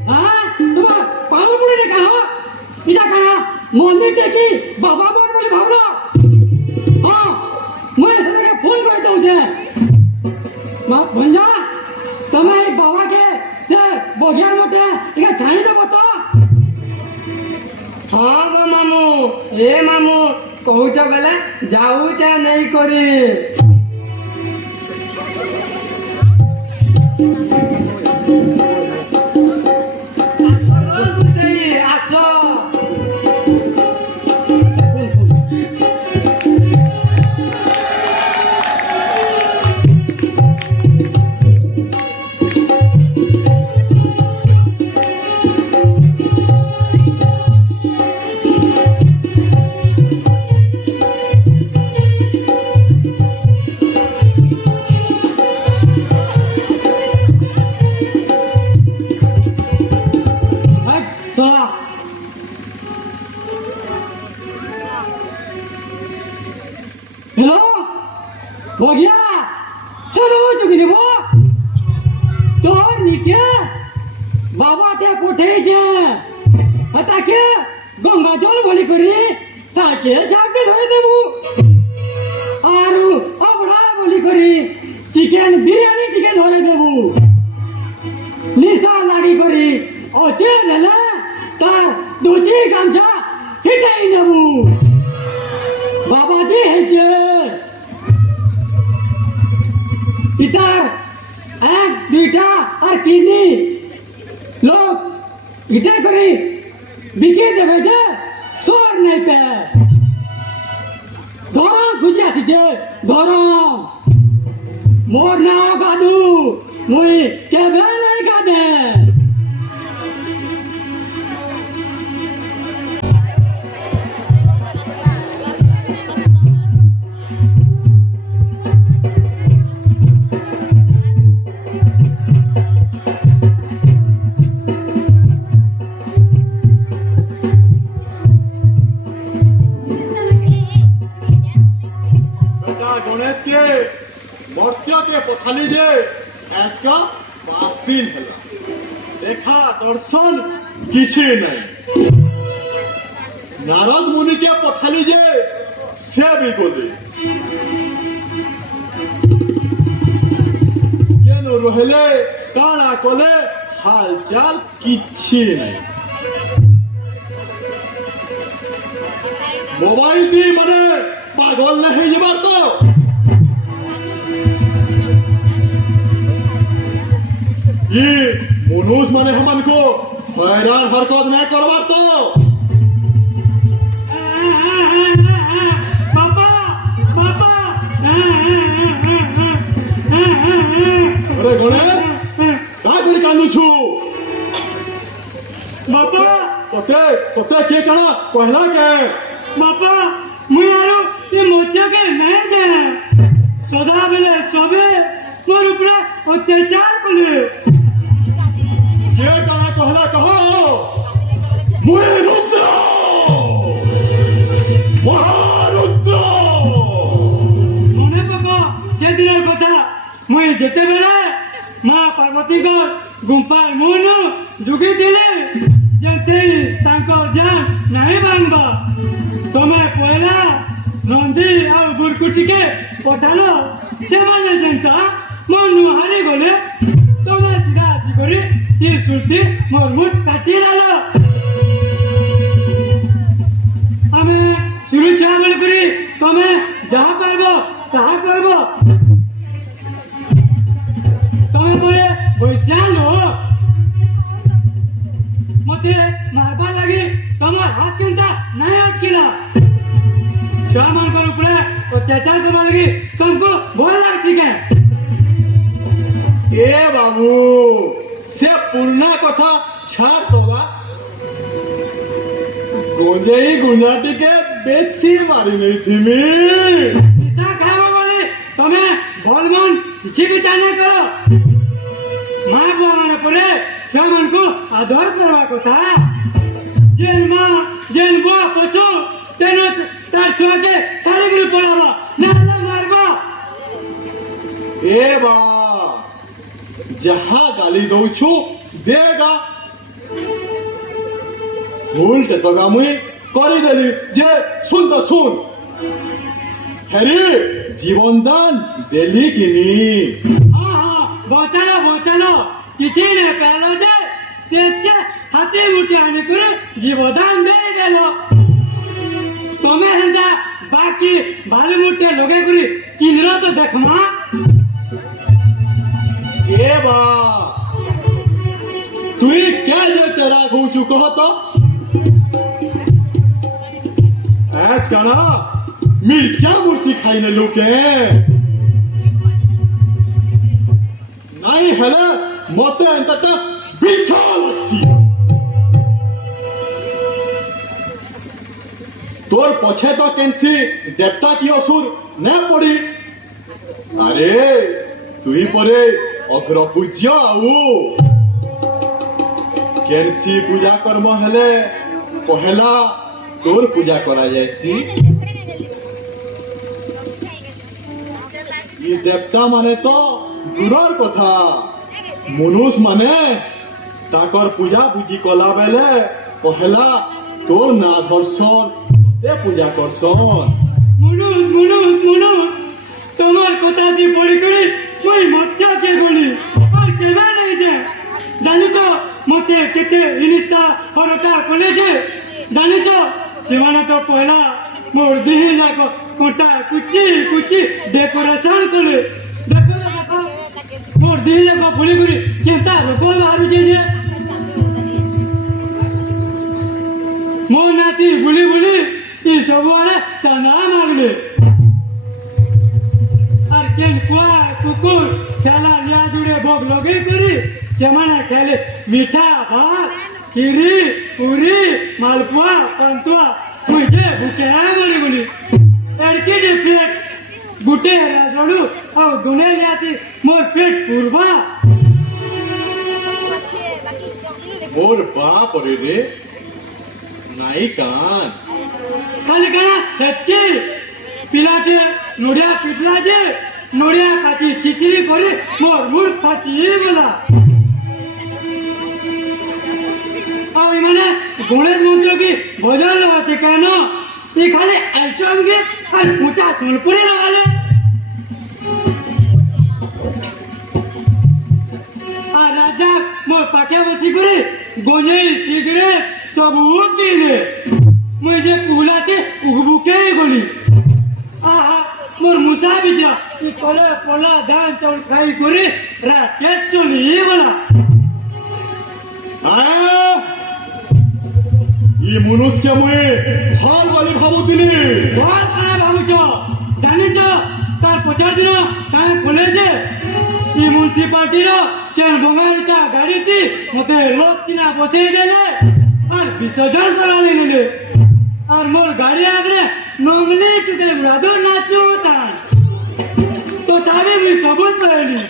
হ্যাঁ তোমার পাগল পড়ে দেখা এটা কানা মন্দির থেকে বাবা বোন বলে ভাবলো হ্যাঁ মই সেটাকে ফোন করে দউছে মা ভঞ্জা তুমি এই বাবাকে সে বগিয়ার মধ্যে এটা ছাড়ি দেব তো হ্যাঁ গো মামু এ মামু কହୁଛ বেলে যাউছ নেই করি আসো চলা হ্যালো বগিয়া চলো চুকি নেব তোর নিকে বাবাতে পঠেছে তাকে গঙ্গা জল বলি করি সাইকেল ঝাপটে ধরে দেব আর অবড়া বলি করি চিকেন বিরিয়ানি টিকে ধরে দেব নিশা লাগি করি অচে নেলে তার দুচি গামছা হিটাই নেব বাবাজি হয়েছে ইতার এক দুইটা আর কিডনি লোক ইটাই করি বিকে দেবে যে সোর নাই পে ধরম খুঁজে আসিছে ধরম মোর নাও গাদু মুই কেবে নাই গাদে बेटा गणेश के मर्त्य के पथाली जे आज का 5 दिन हला देखा दर्शन किसी नहीं नारद मुनि के पथाली जे से भी गोदे केन रहले काना कले हाल चाल किछि नहीं मोबाइल दी मने पागल नहीं जबार तो ये मनुष्य माने हमन को हैरान हरकत नहीं करवार तो पापा पापा अरे गणेश का करी कांदू छु बापा तते तते के कणा कहला के बापा मुई आरो ये मोतिया के नहीं जे सदा बेले सबे मोर ऊपर अत्याचार करे ये कणा कहला कहो मुए रुद्र महारुद्र मने पका से दिनर कथा मुई जेते बेले ମା ପାର୍ବତୀଙ୍କ ଗୁମ୍ଫା ମୁହଁରୁ ଯୁଗିଥିଲେ ଯେତେ ତାଙ୍କ ଧ୍ୟାନ ନାହିଁ ଭାଙ୍ଗବା ତମେ ପହିଲା ନନ୍ଦୀ ଆଉ ବୁରକୁଟିକେ ପଠାଲ ସେମାନେ ଯେନ୍ତା ମନୁ ହାରି ଗଲେ ତମେ ସିଧା ଆସିକରି ତ୍ରିଶୂଳଟି ମୋର ମୁଠ କାଟିଦେଲ ଆମେ ସୁରକ୍ଷା ବୋଲିକରି ତମେ ଯାହା ପାଇବ ତାହା କରିବ ତମେ ପରେ ବୈଶ୍ୟା ଲୋକ ମତେ ମାରବାର ଲାଗି ତମର ହାତ କେନ୍ତା ନାଇଁ ଅଟକିଲା ଛୁଆ ମାନଙ୍କର ଉପରେ ଅତ୍ୟାଚାର କରିବା ଲାଗି ତମକୁ ଭଲ ଲାଗ୍ସି କେଁ ए बाबू से पुरना कथा छाड़ दवा गुंजाई गुंजाटी के बेसी मारी नहीं थी मी ନିଶା ଖାଇବ ବୋଲି ତମେ ଭଲ ମନ କିଛି ବିଚାର ନାଇଁ କର ମା ବୁଆ ମାନେ ପରେ ଛୁଆ ମାନଙ୍କୁ ଆଦର କରିବା କଥା ଯେନ୍ ମା ଯେନ୍ ବୁଆ ପଶୁ ତେନ ତାର ଛୁଆକେ ଛାଡ଼ିକିରି ପଳାବା ନହେଲେ ମାରବା ए बा जहाँ गाली दौछु देगा उल्टे तो मुई କରିଦେଲି ଯେ ଶୁନ ତ ଶୁନ ହେରି ଜୀବନ ଦାନ ଦେଲି କିନି ହଁ ହଁ ବଚାଲ କିଛି ନାଇଁ ପାଇଲ ଯେ ସେକେ ହାତୀ ମୁଠି ଆଣିକରି ଜୀବଦାନ ଦେଇଦେଲ ତମେ ହେନ୍ତା ବାକି ବାଲି ମୁଠେ ଲଗେଇକରି କିନ୍ର ତ ଦେଖମା ए बा तुई क्या जे तेरा घूचू कह तो आज का ना मिर्चा मुर्ची खाई ने लुके नहीं हेले मते अंतटा बिछा लगसी तोर पछे तो केंसी देवता की असुर न पड़ी अरे तुई परे अग्र पूज्य आउ केनसी पूजा कर्म हेले पहला तोर पूजा करा जायसी ये देवता माने तो दूरर कथा मनुष्य माने ताकर पूजा पूजी कला बेले पहला तोर ना धरसन ते पूजा करसन मुनुस তোমার কথা দিয়ে পড়ি করে ওই মধ্যা কে গলি আর কেবা নাই যে জানি তো মতে কেতে ইনিস্তা হরটা কলেজে জানি তো সেমানে তো পয়লা মোর দিহি যাক কোটা কুচি ডেকোরেশন করে দেখো মোর দিহি যাক বলি করে কেতা লোক বাহারুছে যে মো নাতি বুলি ই সবুয়ারে চাঁদা মাগলে আর কেন কুয়া কুকুর খেলা লিয়া জুড়ে ভোগ লগে করি সেমানে খেলে মিঠা ভাত খিরি পুরি মালপুয়া পান্তুয়া তুই যে বুকে মরি বলি এড়কি যে পেট গুটে রাজড়ু আর দুনে লিয়াতি মোর পেট পুরবা मोर बाप रे नाई कान খালি কানা হেতকি পিলাটে নড়িয়া পিটলা যে নড়িয়া কাটি চিচিরি করে মোর মুড় ফাটিয়ে গেলা আর মানে গণেশ মন্ত্র কি ভজন লাগাতে কেন এই খালি আইটম গে আর মোটা সোনপুরি লাগালে আর রাজা মোর পাখে বসি করে গঞ্জেই সিগারেট সব উঠিলে মুই যে কুলাতে উগবুকে গলি আহা মোর মুসা বিচা কলে পলা ধান চাউল খাই করে রাতে চলি গলা ই মনুষ্য মুই ভাল বলি ভাবুতিলি বল কানা ভাবুছ জানিছ তার 50 দিন কাঁ কলেজে ই মুন্সিপালিটির কেন বঙ্গারিচা গাড়িটি মতে লোক কিনা বসেই দেলে আর বিসর্জন চলালি নিলে আর মোর গাড়ি আগে নংলি টুকে রাধর নাচো তাই তো তারে মুই সবু সহেলি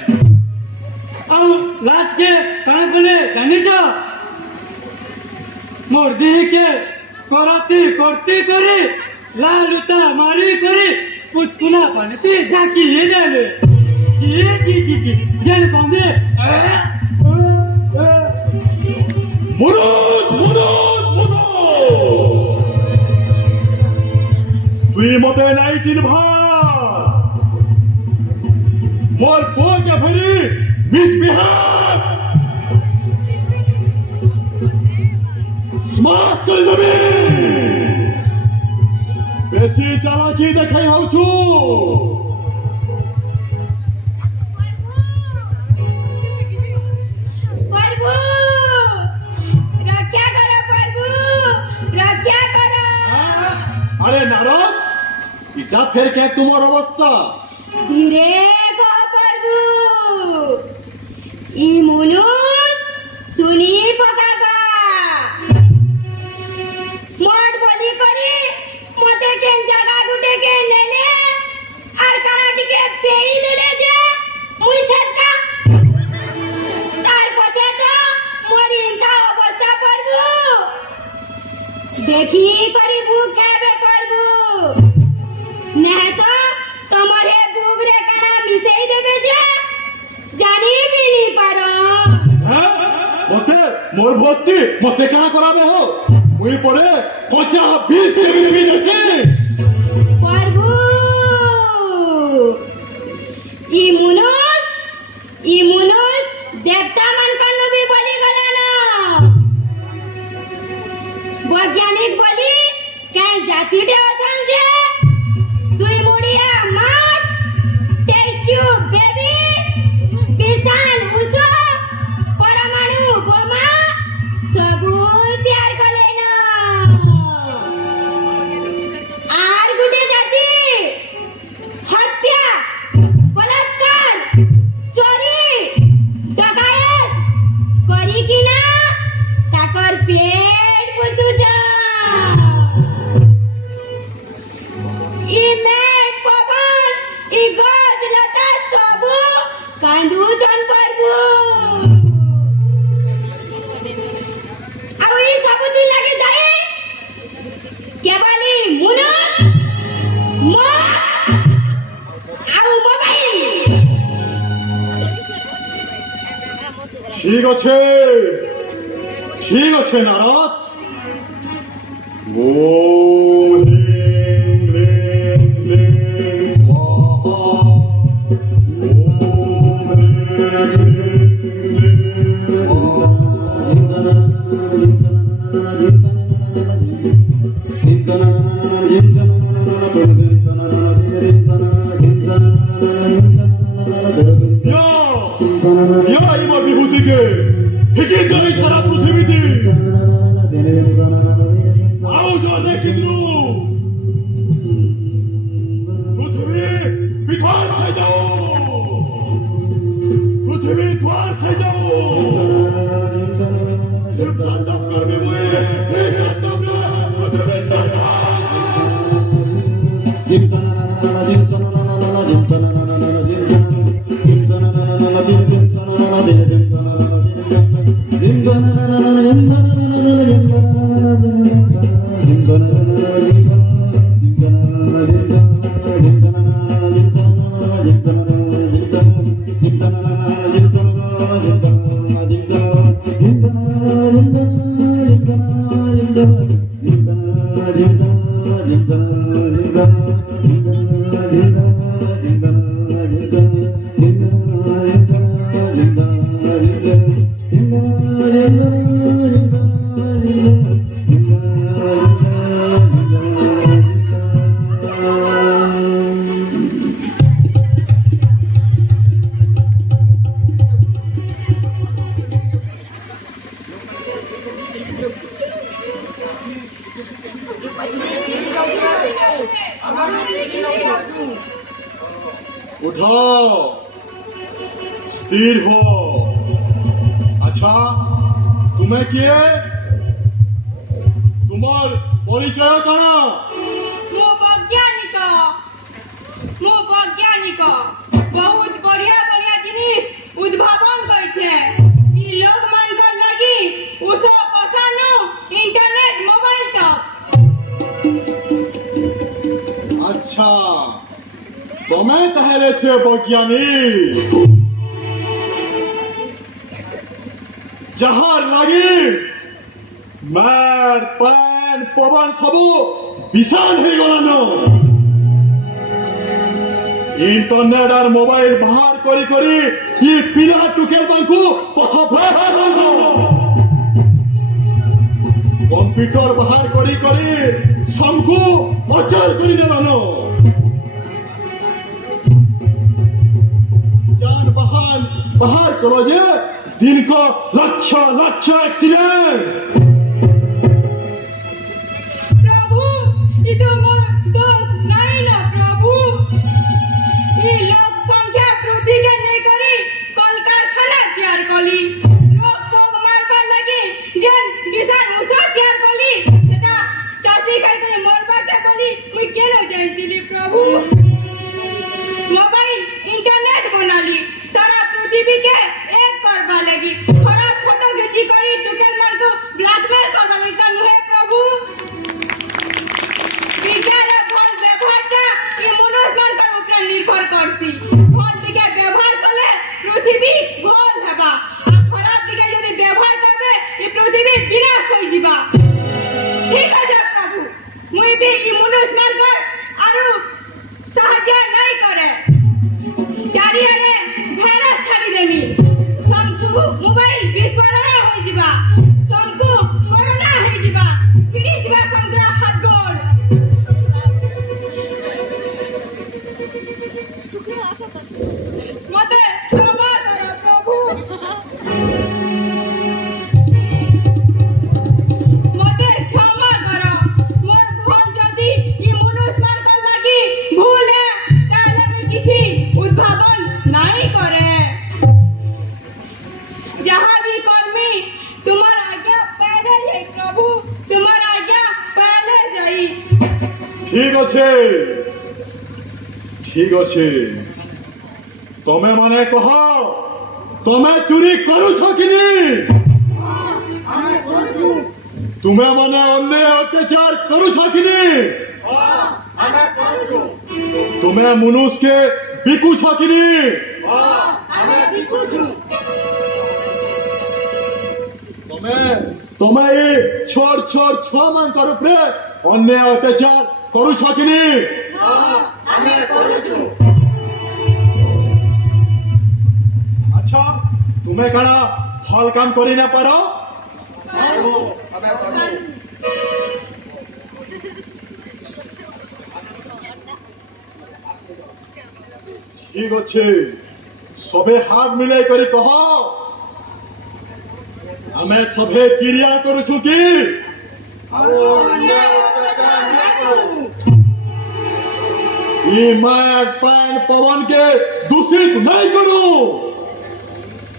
আউ লাস্ট কে কাঁ কলে জানিছ মোর দিহিকে করতে করে লাল উতা মারি করে পুচকুনা পানিতে ঝাঁকিয়ে দেবে জি যেন কন্দে মুনুজ তুই মতে নাই চিনভা মোর বউকে ফেরি মিসবিহেভ স্মাশ করে দেবে বেশি চালাকি দেখাই হউছু प्रभु रक्षा करो प्रभु रक्षा करो আরে নারদ এটা ফের কে তোমার অবস্থা धीरे कहो प्रभु ई मनुष सुनी पकाबा मोट बोली करी मते केन जगह गुटे के नेले आर काना टिके पेई देले जे मुई छटका तार पछे तो मोरी इनका अवस्था प्रभु देखी करी भूख खाबे प्रभु नहीं तो तुम्हारे भूख रे काना मिसेई देबे जे জানি भी नहीं पारो হ্যাঁ মতে মোর ভর্তি মতে কেনা করাবে হো মুই পরে 50-20 এমপি দেশে प्रभु ई मुनुस देवता मन कन्नु भी बोली गला ना वैज्ञानिक बोली के जाति टे अछन जे दुई मुड़िया माछ टेस्ट ट्यूब बेबी विषाण उषो परमाणु बोमा सबू तैयार कले ना आर गुटे जाति हत्या बलात्कार चोरी डकायत करी कि ना ताकर पेट पोछुचा ई मेट पवन ई गज लता सबू कांदू चन प्रभु ଆଉ ଏଇ ସବୁଥି ଲାଗି ଦାୟୀ କେବଳ ମୁନୁଷ ଆଉ ମୋବାଇଲ ঠিক আছে নারদ ওম হ্রিং ক্লিং ক্লিং স্বাহা ওম হ্রিং ক্লিং ক্লিং স্বাহা ইয়া ইমর বিভূতিকে ঠিকই জানি সারা পৃথিবীতে আও যা দেখিদ্রু পৃথিবী বিধান সাজাও পৃথিবী দ্বার সাজাও सिर्फ तांडव करने हुए एक तांडव में पृथ्वी चढ़ा उठाओ स्थिर हो अच्छा तुम्हें किए তোমার পরিচয় কানা মো বৈজ্ঞানিক বহুত বড়িয়া বড়িয়া জিনিস উদ্ভাবন করেছে ই লোক মানকর লাগি উসো পসানো ইন্টারনেট মোবাইল তক अच्छा ତମେ ତାହେଲେ ସେ ବୈଜ୍ଞାନିକ ଯାହାର ଲାଗି ମ୍ୟାଟ ପାନ ପବନ ସବୁ ବିଶାଲ ହେଇଗଲାନ इंटरनेट और मोबाइल बाहर करी करी ये पिला टुकेल बांकु पथ कंप्यूटर बाहर करी करी सबको अचल करी नेलानो जान बहान बाहर करो जे दिन को लक्ष लक्ष एक्सीडेंट प्रभु ये तो मोर दोस्त नहीं ना प्रभु ये लोक संख्या वृद्धि के नहीं करी कल कारखाना तैयार कली रोग पोग मारबार लगी जन किसान औषध तैयार कली सेटा चाषी खाई करे मरबार के कली मुई केनो जाइतिली प्रभु मोबाइल इंटरनेट बनाली सारा पृथ्वी के एक करबा लगी खराब फोटो खींची करी टुकेल मान को ब्लैकमेल करबा लगी ता नुहे प्रभु विज्ञान भल व्यवहारटा ये मनुष्य मान कर ऊपर निर्भर करसी भल दिके व्यवहार कले पृथ्वी भल हेबा आ खराब दिके यदि व्यवहार करबे ये पृथ्वी विनाश होई जिबा ठीक আছে प्रभु मुई भी ई मनुष्य मान कर आरु साहाय्य नहीं करे चारियारे भाइरस छाड़ी देमी समकु मोबाइल विस्फोरण होई जिबा समकु कोरोना होई जिबा छिड़ी जिबा समग्र हाथ गोड़ मते क्षमा करो प्रभु मते क्षमा करो मोर भल जदी ई मनुष्य मान कर लागी भूल है ताले में किछि उद्भावन नहीं करे जहाँ भी कर्मी तुम्हार आज्ञा पहले जाई प्रभु तुम्हार आज्ञा पहले जाई ठीक अच्छे तमे माने कह तमे चोरी करूछ कि तुम्हें माने अन्याय अत्याचार करूछ कि तुम्हें मनुष्य के बिकुछ कि तमे ये छोड़ छोड़ छुआ मान कर उपरे अन्याय अत्याचार करूछ कि अच्छा तुम्हें कड़ा फल काम करी ना पारो ठीक अच्छे सबे हाथ मिले करी कह आमे सबे क्रिया करूछु कि ई माट पान पवन के दूषित नहीं करो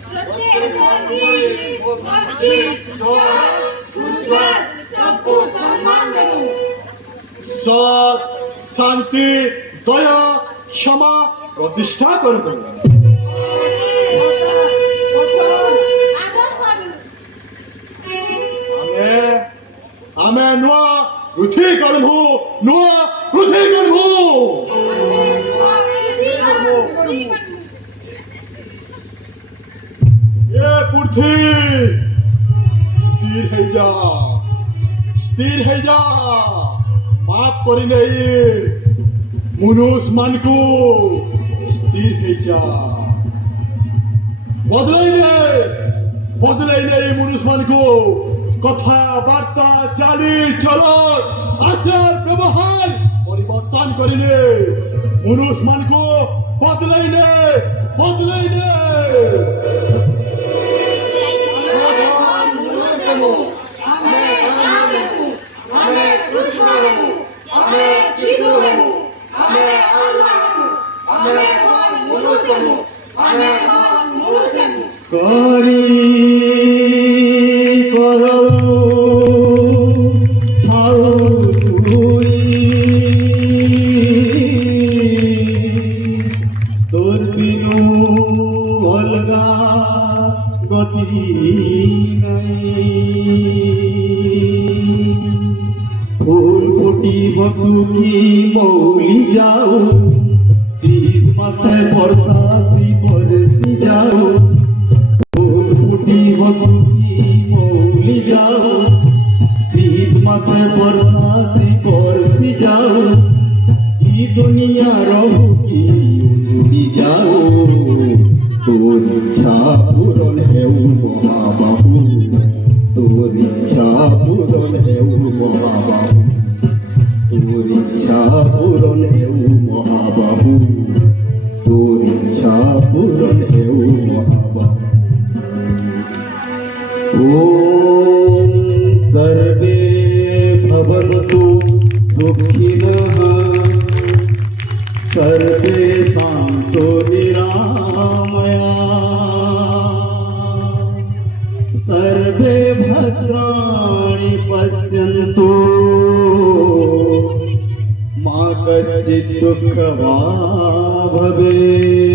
प्रत्येक सबको सम्मान देबो सत शांति दया क्षमा प्रतिष्ठा करबो आमे नुआ पृथ्वी करबो नुआ पृथ्वी करबो ये पृथ्वी स्थिर है जा माफ करी नहीं मनुष्य मन को स्थिर है जा बदले नहीं मनुष्य मन को कथा वार्ता चाली चलो आचार व्यवहार परिवर्तन करिने मनुष्य मन को बदले करी करो थाओ तुई तोर बिनु अलगा गति नहीं फूल फुटी बसुकी मौली जाओ श्री মাসে বর্ষাসি বরসি যাও ফুল ফুটি হসুকি মৌলি যাও শীত মাসে বর্ষাসি বরসি যাও ই দুনিয়া রহু কি উজুড়ি যাও তোর ইচ্ছা পূরণ হেউ মহাবাহু তোর ইচ্ছা পূরণ হেউ মহাবাহু তোর ইচ্ছা পূরণ হেউ মহাবাহু তোর ইচ্ছা পূরণ হেউ মহাবাহু ওম সর্বে ভবন্তু সুখিনঃ सर्वे शांतो निरामया सर्वे भद्राणि पश्यन्तु मा कश्चित् दुःखभाग् भवेत्